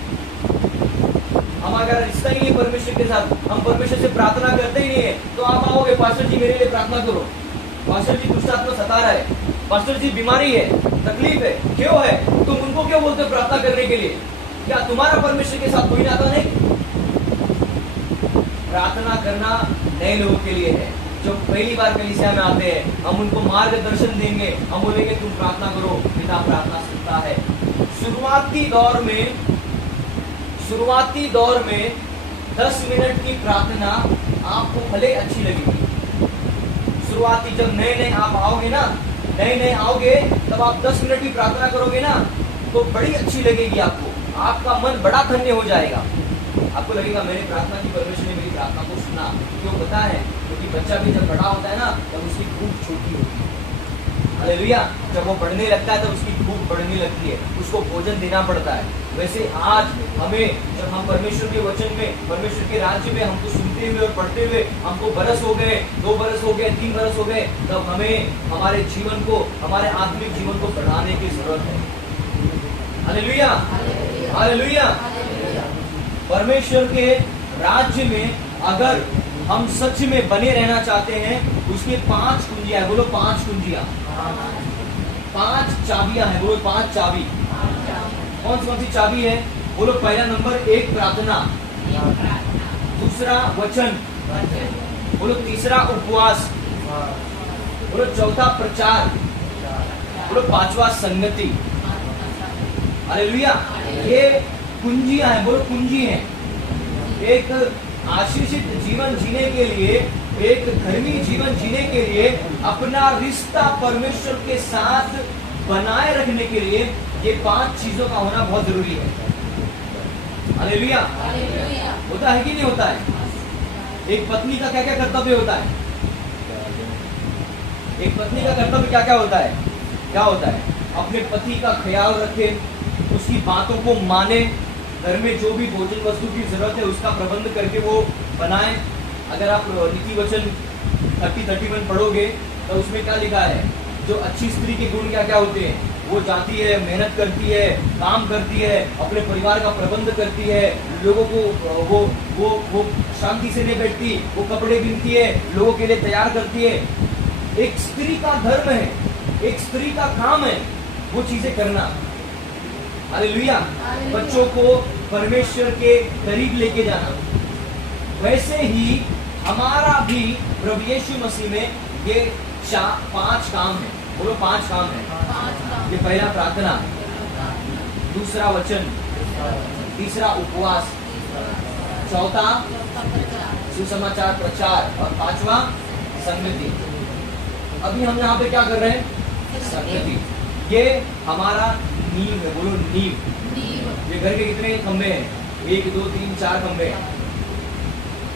हमारा रिश्ता ही नहीं परमेश्वर के साथ, हम परमेश्वर से प्रार्थना करते ही नहीं है। तो आप आओगे, पास्टर जी मेरे लिए प्रार्थना करो, पास्टर जी दुष्ट आत्मा सता रहा है, पास्टर जी बीमारी है, तकलीफ है, क्यों है? तुम उनको क्यों बोलते हो प्रार्थना करने के लिए? क्या तुम्हारा परमेश्वर के साथ कोई नाता नहीं? प्रार्थना करना नए लोगों के लिए है। जो पहली बार कलीसिया में आते हैं, हम उनको मार्गदर्शन देंगे, हम बोलेंगे तुम प्रार्थना करो, पिता प्रार्थना सुनता है। शुरुआती दौर में 10 मिनट की प्रार्थना आपको भले अच्छी लगेगी। शुरुआती जब नए आप आओगे ना, नए आओगे, तब आप 10 मिनट की प्रार्थना करोगे ना, तो बड़ी अच्छी लगेगी आपको, आपका मन बड़ा धन्य हो जाएगा। आपको लगेगा मैंने प्रार्थना की, परमेश्वर ने मेरी प्रार्थना को सुना। क्यों पता है? क्योंकि बच्चा भी जब बड़ा होता है ना, तब उसकी भूख छोटी होती है। हालेलुया। जब वो बढ़ने लगता है तब उसकी भूख बढ़ने लगती है, उसको भोजन देना पड़ता है। वैसे आज हमें, जब हम परमेश्वर के वचन में, परमेश्वर के राज्य में हमको सुनते हुए और पढ़ते हुए हमको बरस हो गए, 2 बरस हो गए, 3 बरस हो गए, तब हमें हमारे जीवन को, हमारे आत्मिक जीवन को बढ़ाने की जरूरत है। Hallelujah, hallelujah. परमेश्वर के राज्य में अगर हम सच में बने रहना चाहते हैं, उसकी 5 कुंजियां हैं। बोलो 5 कुंजियां, 5 चाबियां हैं। बोलो 5 चाबी। कौन सी चाबी है? बोलो पहला नंबर 1 प्रार्थना, दूसरा वचन, बोलो तीसरा उपवास, बोलो चौथा प्रचार, बोलो 5वां संगति। हालेलुया। ये कुंजियां हैं। बोलो कुंजी हैं। एक आशीषित जीवन जीने के लिए, एक धर्मी जीवन जीने के लिए, अपना रिश्ता परमेश्वर के साथ बनाए रखने के लिए ये 5 चीजों का होना बहुत जरूरी है। हालेलुया। होता है कि नहीं होता है? एक पत्नी का क्या क्या कर्तव्य होता है? एक पत्नी का कर्तव्य क्या क्या होता है? क्या होता है? अपने पति का ख्याल रखे, उसकी बातों को माने, घर में जो भी भोजन वस्तु की जरूरत है उसका प्रबंध करके वो बनाए। अगर आप नीति वचन 30-31 पढ़ोगे तो उसमें क्या लिखा है? जो अच्छी स्त्री के गुण क्या क्या होते हैं? वो जाती है, मेहनत करती है, काम करती है, अपने परिवार का प्रबंध करती है, लोगों को वो शांति से नहीं बैठती, वो कपड़े बिनती है, लोगों के लिए तैयार करती है। एक स्त्री का धर्म है, एक स्त्री का काम है वो चीजें करना। हालेलुया। बच्चों को परमेश्वर के करीब लेके जाना। वैसे ही हमारा भी प्रभु यीशु मसीह में ये 5 काम है। बोलो 5 काम है। ये पहला प्रार्थना, दूसरा वचन, तीसरा उपवास, चौथा सुसमाचार प्रचार और 5वां संगति। अभी हम यहाँ पे क्या कर रहे हैं? संगति। ये हमारा नींव है। बोलो नींव। ये घर के कितने खंबे हैं? 1 2 3 4 खंबे हैं।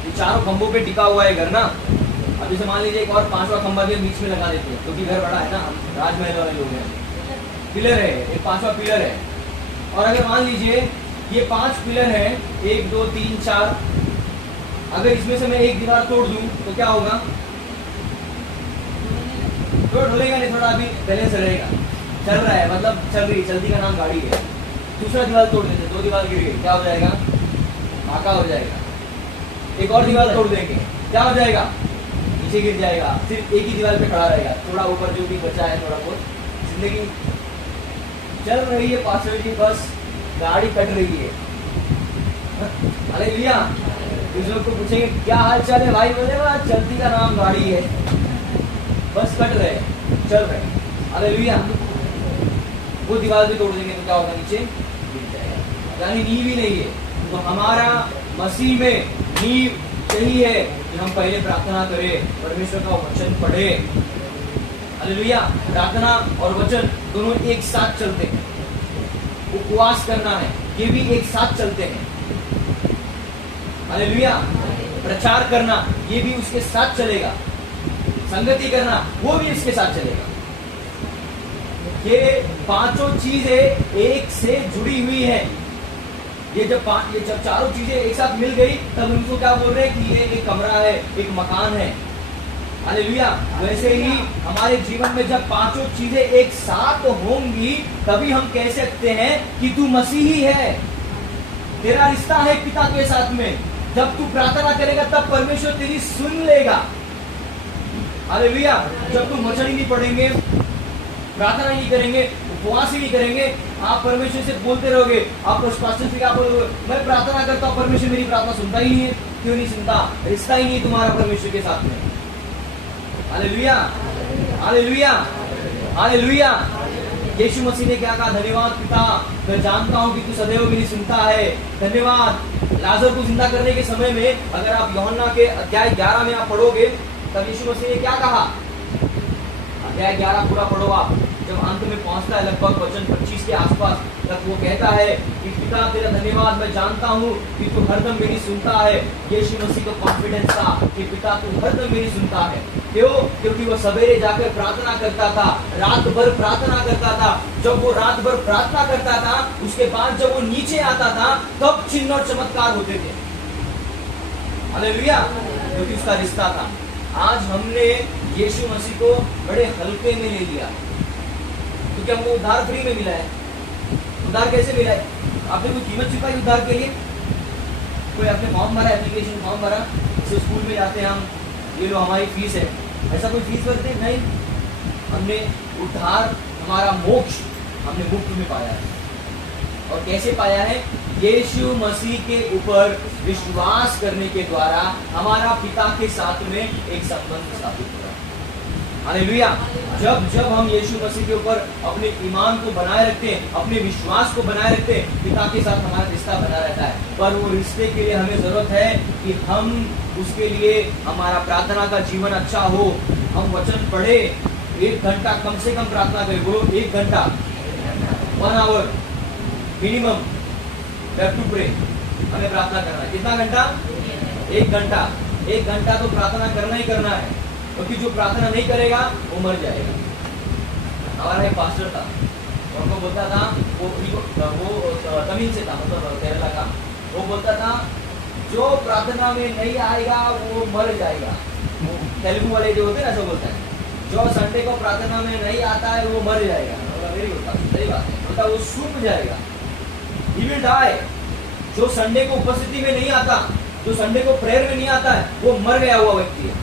ये चारों खंबों पे टिका हुआ है घर ना। अब जैसे मान लीजिए एक और 5वां खंबा भी बीच में लगा देते हैं, क्योंकि घर बड़ा है ना, हम राजमहल वाले लोग हैं। पिलर है, एक 5वां पिलर है। और अगर मान लीजिए ये 5 पिलर है, 1 2 3 4, अगर इसमें से मैं एक दीवार तोड़ दूं तो क्या होगा? तो ढलेगा नहीं, थोड़ा अभी बैलेंस रहेगा, चल रहा है, मतलब चलती का नाम गाड़ी है। दूसरा दीवार तोड़ देते, 2 दीवार गिर गई, क्या हो जाएगा? फाका हो जाएगा। एक और दीवार तोड़ देंगे, क्या हो जाएगा? नीचे गिर जाएगा, सिर्फ एक ही दीवार पे खड़ा रहेगा, थोड़ा ऊपर जो भी बचा है थोड़ा बहुत। जिंदगी चल रही है पास्टर जी, बस गाड़ी कट रही है। हालेलुया। कुछ लोग को पूछेंगे क्या हाल चाल है भाई? बोले वाह, चलती का नाम गाड़ी है, बस कट रहे, चल रहे। हालेलुया। वो दीवार भी तोड़ देंगे तो क्या होगा? नीचे गिर जाएगा, यानी नींव ही नहीं है। तो हमारा मसीह में नींव यही है कि हम पहले प्रार्थना करें, परमेश्वर का वचन पढ़े। हालेलुया। प्रार्थना और वचन दोनों एक साथ चलते हैं। उपवास करना है, ये भी एक साथ चलते हैं। हालेलुया। प्रचार करना, ये भी उसके साथ चलेगा। संगति करना, वो भी इसके साथ चलेगा। ये 5 चीजें एक से जुड़ी हुई है। ये जब चारों चीजें एक साथ मिल गई तब उनको क्या बोल रहे हैं कि ये एक कमरा है, एक मकान है। हालेलुया। वैसे ही हमारे जीवन में जब 5 चीजें एक साथ होंगी तभी हम कह सकते हैं कि तू मसीही है, तेरा रिश्ता है पिता के साथ में। जब तू प्रार्थना करेगा तब परमेश्वर तेरी सुन लेगा। हालेलुया। जब तुम वचन ही नहीं पढ़ेंगे, प्रार्थना ही नहीं करेंगे, उपवास ही नहीं करेंगे, आप परमेश्वर से बोलते रहोगे, आप पास्टर से क्या बोलोगे, मैं प्रार्थना करता हूँ, परमेश्वर मेरी प्रार्थना सुनता ही नहीं है। क्यों नहीं सुनता? रिश्ता ही नहीं तुम्हारा परमेश्वर के साथ में। Hallelujah, hallelujah, hallelujah. Yeshu Masih ने क्या कहा? धन्यवाद पिता, मैं जानता हूं कि तू सदैव मेरी सुनता है। धन्यवाद। लाजर को जिंदा करने के समय में अगर आप यूहन्ना के अध्याय 11 में आप पढ़ोगे, तब यीशु मसीह ने क्या कहा? अध्याय 11 पूरा पढ़ो आप, जब अंत में पहुंचता है लगभग वचन 25 के आसपास तक, वो कहता है कि पिता तेरा धन्यवाद, मैं जानता हूँ कि तू हरदम मेरी सुनता है। यीशु मसीह को कॉन्फिडेंस था कि पिता तू हरदम मेरी सुनता है। क्यों? क्योंकि वो सवेरे जाकर प्रार्थना करता था, रात भर प्रार्थना करता था। जब वो रात भर प्रार्थना करता था, उसके बाद जब वो नीचे आता था, तब चिन्ह और चमत्कार होते थे। हालेलुया, क्योंकि उसका रिश्ता था। आज हमने यीशु मसीह को बड़े हल्के में ले लिया, क्योंकि हमको उद्धार फ्री में मिला है। उद्धार कैसे मिला है? आपने कोई कीमत चुकाई उद्धार के लिए? कोई आपने फॉर्म भरा, एप्लीकेशन फॉर्म भरा, जैसे स्कूल में जाते हैं हम, ये लो हमारी फीस है, ऐसा कोई फीस भरते हैं? नहीं। हमने उद्धार, हमारा मोक्ष हमने मुफ्त में पाया है। और कैसे पाया है? यीशु मसीह के ऊपर विश्वास करने के द्वारा हमारा पिता के साथ में एक संबंध स्थापित हुआ। हालेलुया। जब हम यीशु मसीह के ऊपर अपने ईमान को बनाए रखते हैं, अपने विश्वास को बनाए रखते हैं, पिता के साथ हमारा रिश्ता बना रहता है। पर वो रिश्ते के लिए हमें जरूरत है कि हम उसके लिए हमारा प्रार्थना का जीवन अच्छा हो। हम वचन पढ़े, 1 घंटा कम से कम प्रार्थना करें। बोलो 1 घंटा, 1 आवर मिनिमम टू प्रे। हमें प्रार्थना करना है। कितना घंटा? 1 घंटा। 1 घंटा तो प्रार्थना करना ही करना है, क्योंकि जो प्रार्थना नहीं करेगा वो मर जाएगा। हमारा एक पास्टर था, उनको बोलता था, वो तमिल से था, मतलब केरला का। वो बोलता था जो प्रार्थना में नहीं आएगा वो मर जाएगा। तेलुगु वाले जो होते हैं ना, ऐसा बोलता है, जो संडे को प्रार्थना में नहीं आता है वो मर जाएगा। वेरी गुड, सही बात है, बोलता वो सूख जाएगा, he will die। जो संडे को उपस्थिति में नहीं आता, जो संडे को प्रेयर में नहीं आता है, वो मर गया हुआ व्यक्ति है।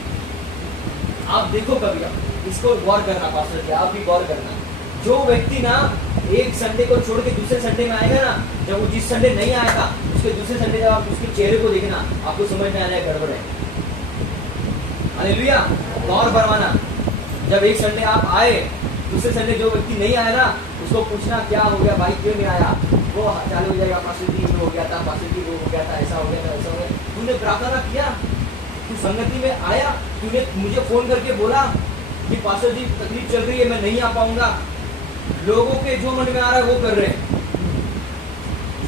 आप देखो कभी, आप इसको गौर करना, पास्टर जी आप भी गौर करना। जो व्यक्ति ना एक संडे को छोड़ के दूसरे संडे में आएगा ना, जब वो जिस संडे नहीं आया था उसके दूसरे संडे जब आप उसके चेहरे को देखना, आपको समझ में आ जाए गड़बड़ है। हालेलुया। गौर फरमाना, जब एक संडे आप आए, दूसरे संडे जो व्यक्ति नहीं आया ना, उसको पूछना क्या हो गया भाई, क्यों नहीं आया? वो चालू हो जाएगा, पास्टर जी हो गया था, पास्टर जी वो हो गया था, ऐसा हो गया था, ऐसा हो गया। तूने प्रार्थना किया, तू संगति में आया, तूने मुझे फोन करके बोला कि पास्टर जी तकलीफ चल रही है, मैं नहीं आ पाऊंगा। लोगों के जो मन में आ रहा है वो कर रहे हैं।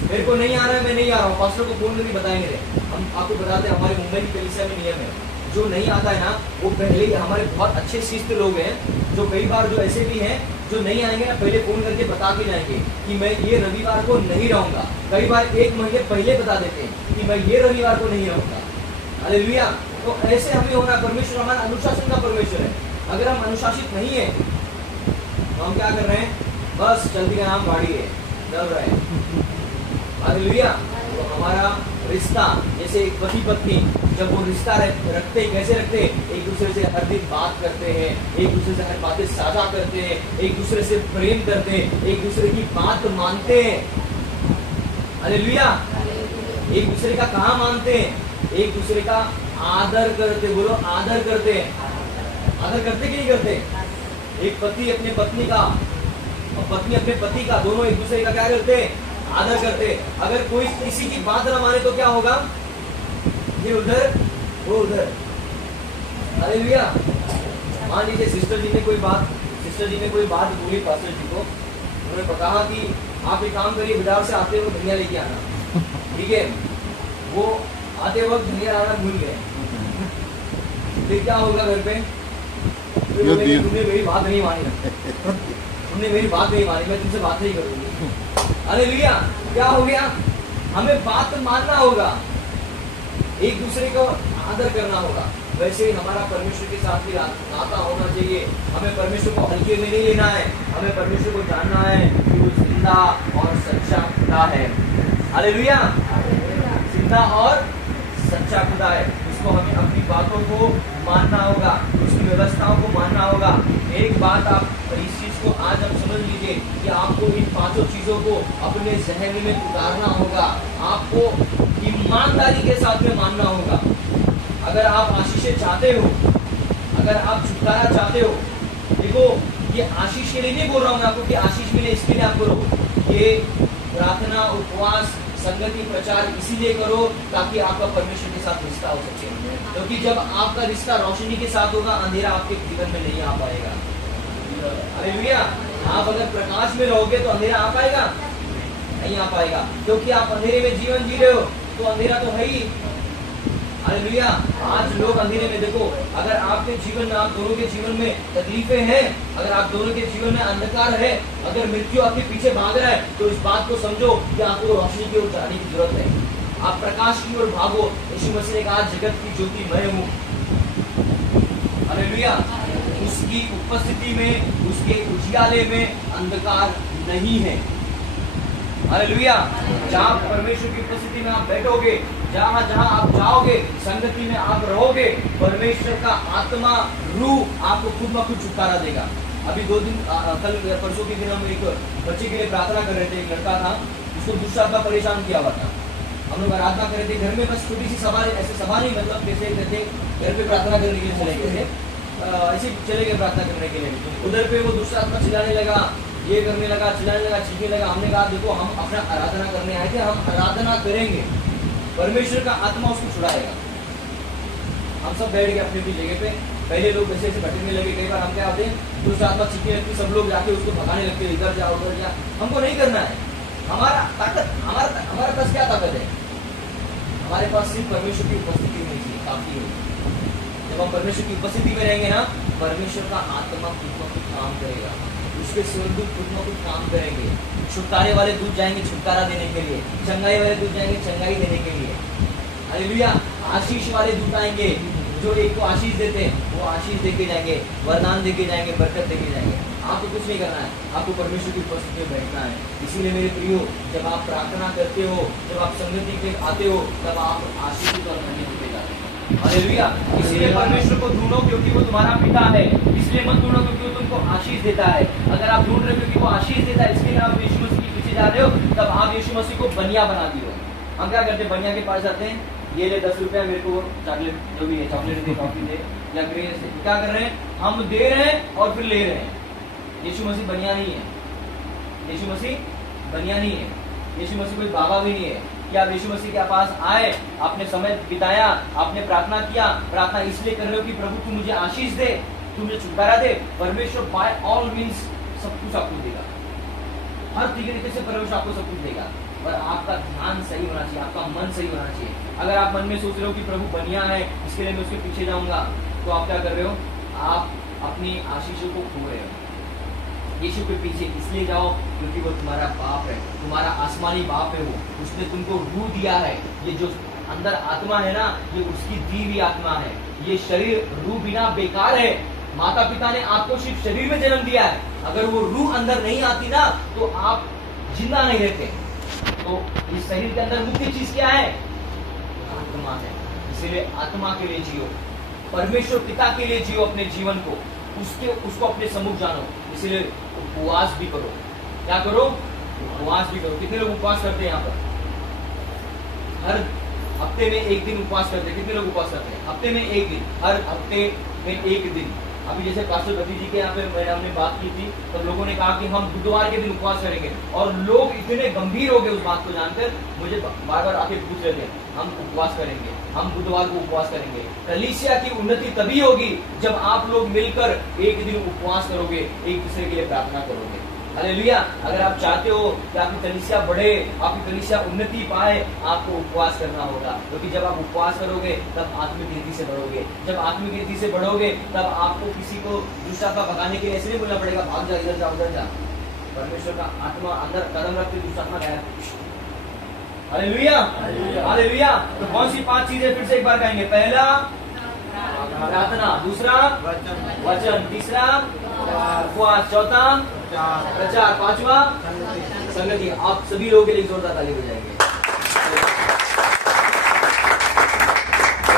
मेरे को नहीं आ रहा है, मैं नहीं आ रहा हूँ, पास्टर को फोन करके बताएंगे। हम आपको बताते हैं, हमारे मुंबई की कलीसिया में नियम है, जो नहीं आता है ना, वो पहले ही, हमारे बहुत अच्छे शिष्ट लोग हैं, जो कई बार जो ऐसे भी हैं जो नहीं आएंगे ना, पहले फोन करके बता के जाएंगे कि मैं ये रविवार को नहीं रहूंगा। कई बार 1 महीने पहले बता देते हैं कि मैं ये रविवार को नहीं रहूंगा। हालेलुया। तो ऐसे हमें होना, परमेश्वर हमारा अनुशासन का परमेश्वर है। अगर हम अनुशासित नहीं है तो हम क्या कर रहे हैं? बस चलती का नाम गाड़ी है, चल रहे हैं। हालेलुया। तो हमारा रिश्ता, जैसे एक पति पत्नी जब वो रिश्ता रखते, कैसे रखते? एक दूसरे से हर दिन बात करते हैं, एक दूसरे से हर बातें साझा करते हैं, एक दूसरे से प्रेम करते हैं, एक दूसरे की बात मानते हैं। हालेलुया। एक दूसरे का कहाँ मानते हैं? एक दूसरे का आदर करते। बोलो आदर करते हैं। आदर करते कि नहीं करते? एक पति अपने पत्नी का और पत्नी अपने पति का, दोनों एक दूसरे का क्या करते हैं? आदर करते। अगर कोई किसी की बात ना माने तो क्या होगा? ये उधर वो उधर। हालेलुया। मान लीजिए सिस्टर जी ने कोई बात बोली पास्टर जी को, उन्होंने कहा कि आप एक काम करिए, बाजार से आते वक्त धनिया लेके आना, ठीक है? वो आते वक्त धनिया लाना भूल गए, फिर क्या होगा घर पे? तुमने मेरी बात नहीं मानी, तुमने मेरी बात नहीं मानी, मैं तुमसे बात नहीं करूंगी। हालेलुया। क्या हो गया? हमें बात मानना होगा, एक दूसरे को आदर करना होगा। वैसे ही हमारा परमेश्वर के साथ भी नाता होना चाहिए। हमें परमेश्वर को हल्के में नहीं लेना है, हमें परमेश्वर को जानना है कि वो जिंदा और सच्चा खुदा है। हालेलुया। जिंदा और सच्चा खुदा है। उसको हमें अपनी बातों को मानना होगा, उसकी व्यवस्थाओं को मानना होगा। एक बात आप इस चीज को आज आप समझ लीजिए कि आपको इन 5 चीजों को अपने जहन में उतारना होगा। आपको ईमानदारी के साथ में मानना होगा। अगर आप आशीषें चाहते हो, अगर आप छुटकारा चाहते हो, देखो ये आशीष के लिए नहीं बोल रहा हूँ मैं आपको कि आशीष मिले इसके लिए आप करो। ये प्रार्थना, उपवास, संगति, प्रचार इसीलिए करो ताकि आपका परमेश्वर के साथ रिश्ता हो सके। क्योंकि जब आपका रिश्ता रोशनी के साथ होगा, अंधेरा आपके जीवन में नहीं आ पाएगा। हालेलुया। आप अगर प्रकाश में रहोगे तो अंधेरा आ पाएगा? नहीं आ पाएगा, क्योंकि आप अंधेरे में जीवन जी रहे हो तो अंधेरा तो है ही। हालेलुया। आज लोग अंधेरे में, देखो अगर आपके जीवन में, आप दोनों के जीवन में तकलीफें हैं, अगर आप दोनों के जीवन में अंधकार है, अगर मृत्यु आपके पीछे भाग रहा है, तो इस बात को समझो कि आपको रोशनी की ओर जाने की जरूरत है। आप प्रकाश की ओर भागो। यीशु मसीह ने कहा जगत की ज्योति मैं हूँ। हालेलुया। उसकी उपस्थिति में, उसके उजियाले में अंधकार नहीं है। हालेलुया। जहाँ परमेश्वर की उपस्थिति में आप बैठोगे, जहाँ जहाँ आप जाओगे, संगति में आप रहोगे, परमेश्वर का आत्मा, रूह आपको खुद ब खुद छुटकारा देगा। अभी 2 दिन, कल परसों के दिन हम एक बच्चे के लिए प्रार्थना कर रहे थे। एक लड़का था, उसको दूसरा आत्मा परेशान किया हुआ था। हम लोग आराधना कर रहे थे, घर में बस छोटी सी सभा, ऐसे सभा नहीं, मतलब कैसे कहते घर पे प्रार्थना करने के लिए चले गए थे, ऐसे चले गए प्रार्थना करने के लिए। उधर पे वो दूसरा आत्मा चिल्लाने लगा, ये करने लगा, चिल्लाने लगा, चीखने लगा। हमने कहा देखो हम अपना आराधना करने आए थे, हम आराधना करेंगे, परमेश्वर का आत्मा उसको छुड़ाएगा। हम सब बैठ गए अपनी अपनी जगह पे। पहले लोग ऐसे ऐसे भटकने लगे, कई बार हम क्या होते हैं, दूसरा आत्मा चीखने लगती, सब लोग जाके उसको भगाने लगते, इधर जाओ उधर जा। हमको नहीं करना है। हमारा ताकत, हमारे पास क्या ताकत है? हमारे पास सिर्फ परमेश्वर की उपस्थिति में ही काफी है। जब हम परमेश्वर की उपस्थिति में रहेंगे ना, परमेश्वर का आत्मा खुद ब खुद काम करेगा, उसके स्वर्गदूत खुद ब खुद काम करेंगे। छुटकारे वाले दूत जाएंगे छुटकारा देने के लिए, चंगाई वाले दूत जाएंगे चंगाई देने के लिए। हालेलुया। आशीष वाले दूत आएंगे, जो एक को आशीष देते हैं वो आशीष देके जाएंगे, वरदान देके जाएंगे, बरकत देके जाएंगे। आपको कुछ नहीं करना है, आपको परमेश्वर की उपस्थिति में बैठना है। इसीलिए मेरे प्रियो, जब आप प्रार्थना करते हो, जब आप संगति पे आते हो, तब आप आशीषित और धन्य होते जाते हैं। हालेलुया। इसीलिए परमेश्वर को ढूंढो क्योंकि वो तुम्हारा पिता है। इसलिए मत ढूंढो क्योंकि वो तुमको आशीष देता है। अगर आप ढूंढ रहे हो क्योंकि वो आशीष देता है, इसके लिए आप यीशु मसीह के पीछे जा रहे हो, तब आप यीशु मसीह को बनिया बना दियो। हम क्या करते हैं? बनिया के पास जाते हैं, ये ले 10 रुपया मेरे को चॉकलेट, जो भी है चॉकलेट दे, कॉफी दे या ग्रेस दे। क्या कर रहे हैं? हम दे रहे हैं और फिर ले रहे हैं। यीशु मसीह बनिया नहीं है। यीशु मसीह बनिया नहीं है। यीशु मसीह कोई बाबा भी नहीं है कि आप यीशु मसीह के पास आए, आपने समय बिताया, आपने प्रार्थना किया। प्रार्थना इसलिए कर रहे हो कि प्रभु तू मुझे आशीष दे, तू मुझे छुटकारा दे। परमेश्वर बाय ऑल मीन्स सब कुछ आपको देगा, हर तरीके से परमेश्वर आपको सब कुछ देगा। और आपका ध्यान सही होना चाहिए, आपका मन सही होना चाहिए। अगर आप मन में सोच रहे हो कि प्रभु बनिया है, इसके लिए मैं उसके पीछे जाऊंगा, तो आप क्या कर रहे हो? आप अपनी आशीषों को खो रहे हो। यीशु के पीछे इसलिए जाओ क्योंकि वो तुम्हारा बाप है, तुम्हारा आसमानी बाप है। वो उसने तुमको रूह दिया है। ये जो अंदर आत्मा है ना, ये उसकी दी हुई आत्मा है। ये शरीर रूह बिना बेकार है। माता पिता ने आपको सिर्फ शरीर में जन्म दिया है। अगर वो रूह अंदर नहीं आती ना, तो आप जिंदा नहीं रहते। तो इस शरीर के अंदर मुख्य चीज क्या है? आत्मा है। इसीलिए आत्मा के लिए जियो, परमेश्वर पिता के लिए जियो अपने जीवन को, उसको अपने सम्मुख जानो। इसीलिए उपवास भी करो। क्या करो? उपवास भी करो। कितने लोग उपवास करते हैं यहाँ पर? हर हफ्ते में 1 दिन उपवास करते हैं। कितने लोग उपवास करते हैं? हफ्ते में 1 दिन, हर हफ्ते में 1 दिन। अभी जैसे पास्टर भती जी के यहाँ पे हमने बात की थी, तो लोगों ने कहा कि हम बुधवार के दिन उपवास करेंगे, और लोग इतने गंभीर हो गए उस बात को जानकर, मुझे बार बार आके पूछ रहे थे, हम उपवास करेंगे, हम बुधवार को उपवास करेंगे। कलीसिया की उन्नति तभी होगी जब आप लोग मिलकर 1 दिन उपवास करोगे, एक दूसरे के लिए प्रार्थना करोगे। हालेलुया। अगर आप चाहते हो कि आपकी कलीसिया बढ़े, आपकी कलीसिया उन्नति पाए, आपको उपवास करना होगा। क्योंकि जब आप उपवास करोगे तब आत्मिक रीति से बढ़ोगे। जब आत्मिक रीति से बढ़ोगे तब आपको किसी को दूसरा का भगाने के लिए ऐसे नहीं बोलना पड़ेगा, भाग जा, इधर जा, उधर जा। परमेश्वर का आत्मा अंदर कदम रखते दूसरा आत्मा गायब। Hallelujah, hallelujah. तो कौन सी 5 चीजें फिर से एक बार कहेंगे? पहला प्रार्थना, दूसरा वचन, तीसरा उपवास, चौथा प्रचार, 5वां संगति। आप सभी लोगों के लिए जोरदार ताली बजाएंगे।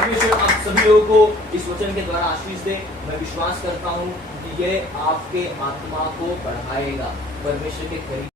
परमेश्वर आप सभी लोगों को इस वचन के द्वारा आशीष दे। मैं विश्वास करता हूँ कि ये आपके आत्मा को बढ़ाएगा, परमेश्वर के करीब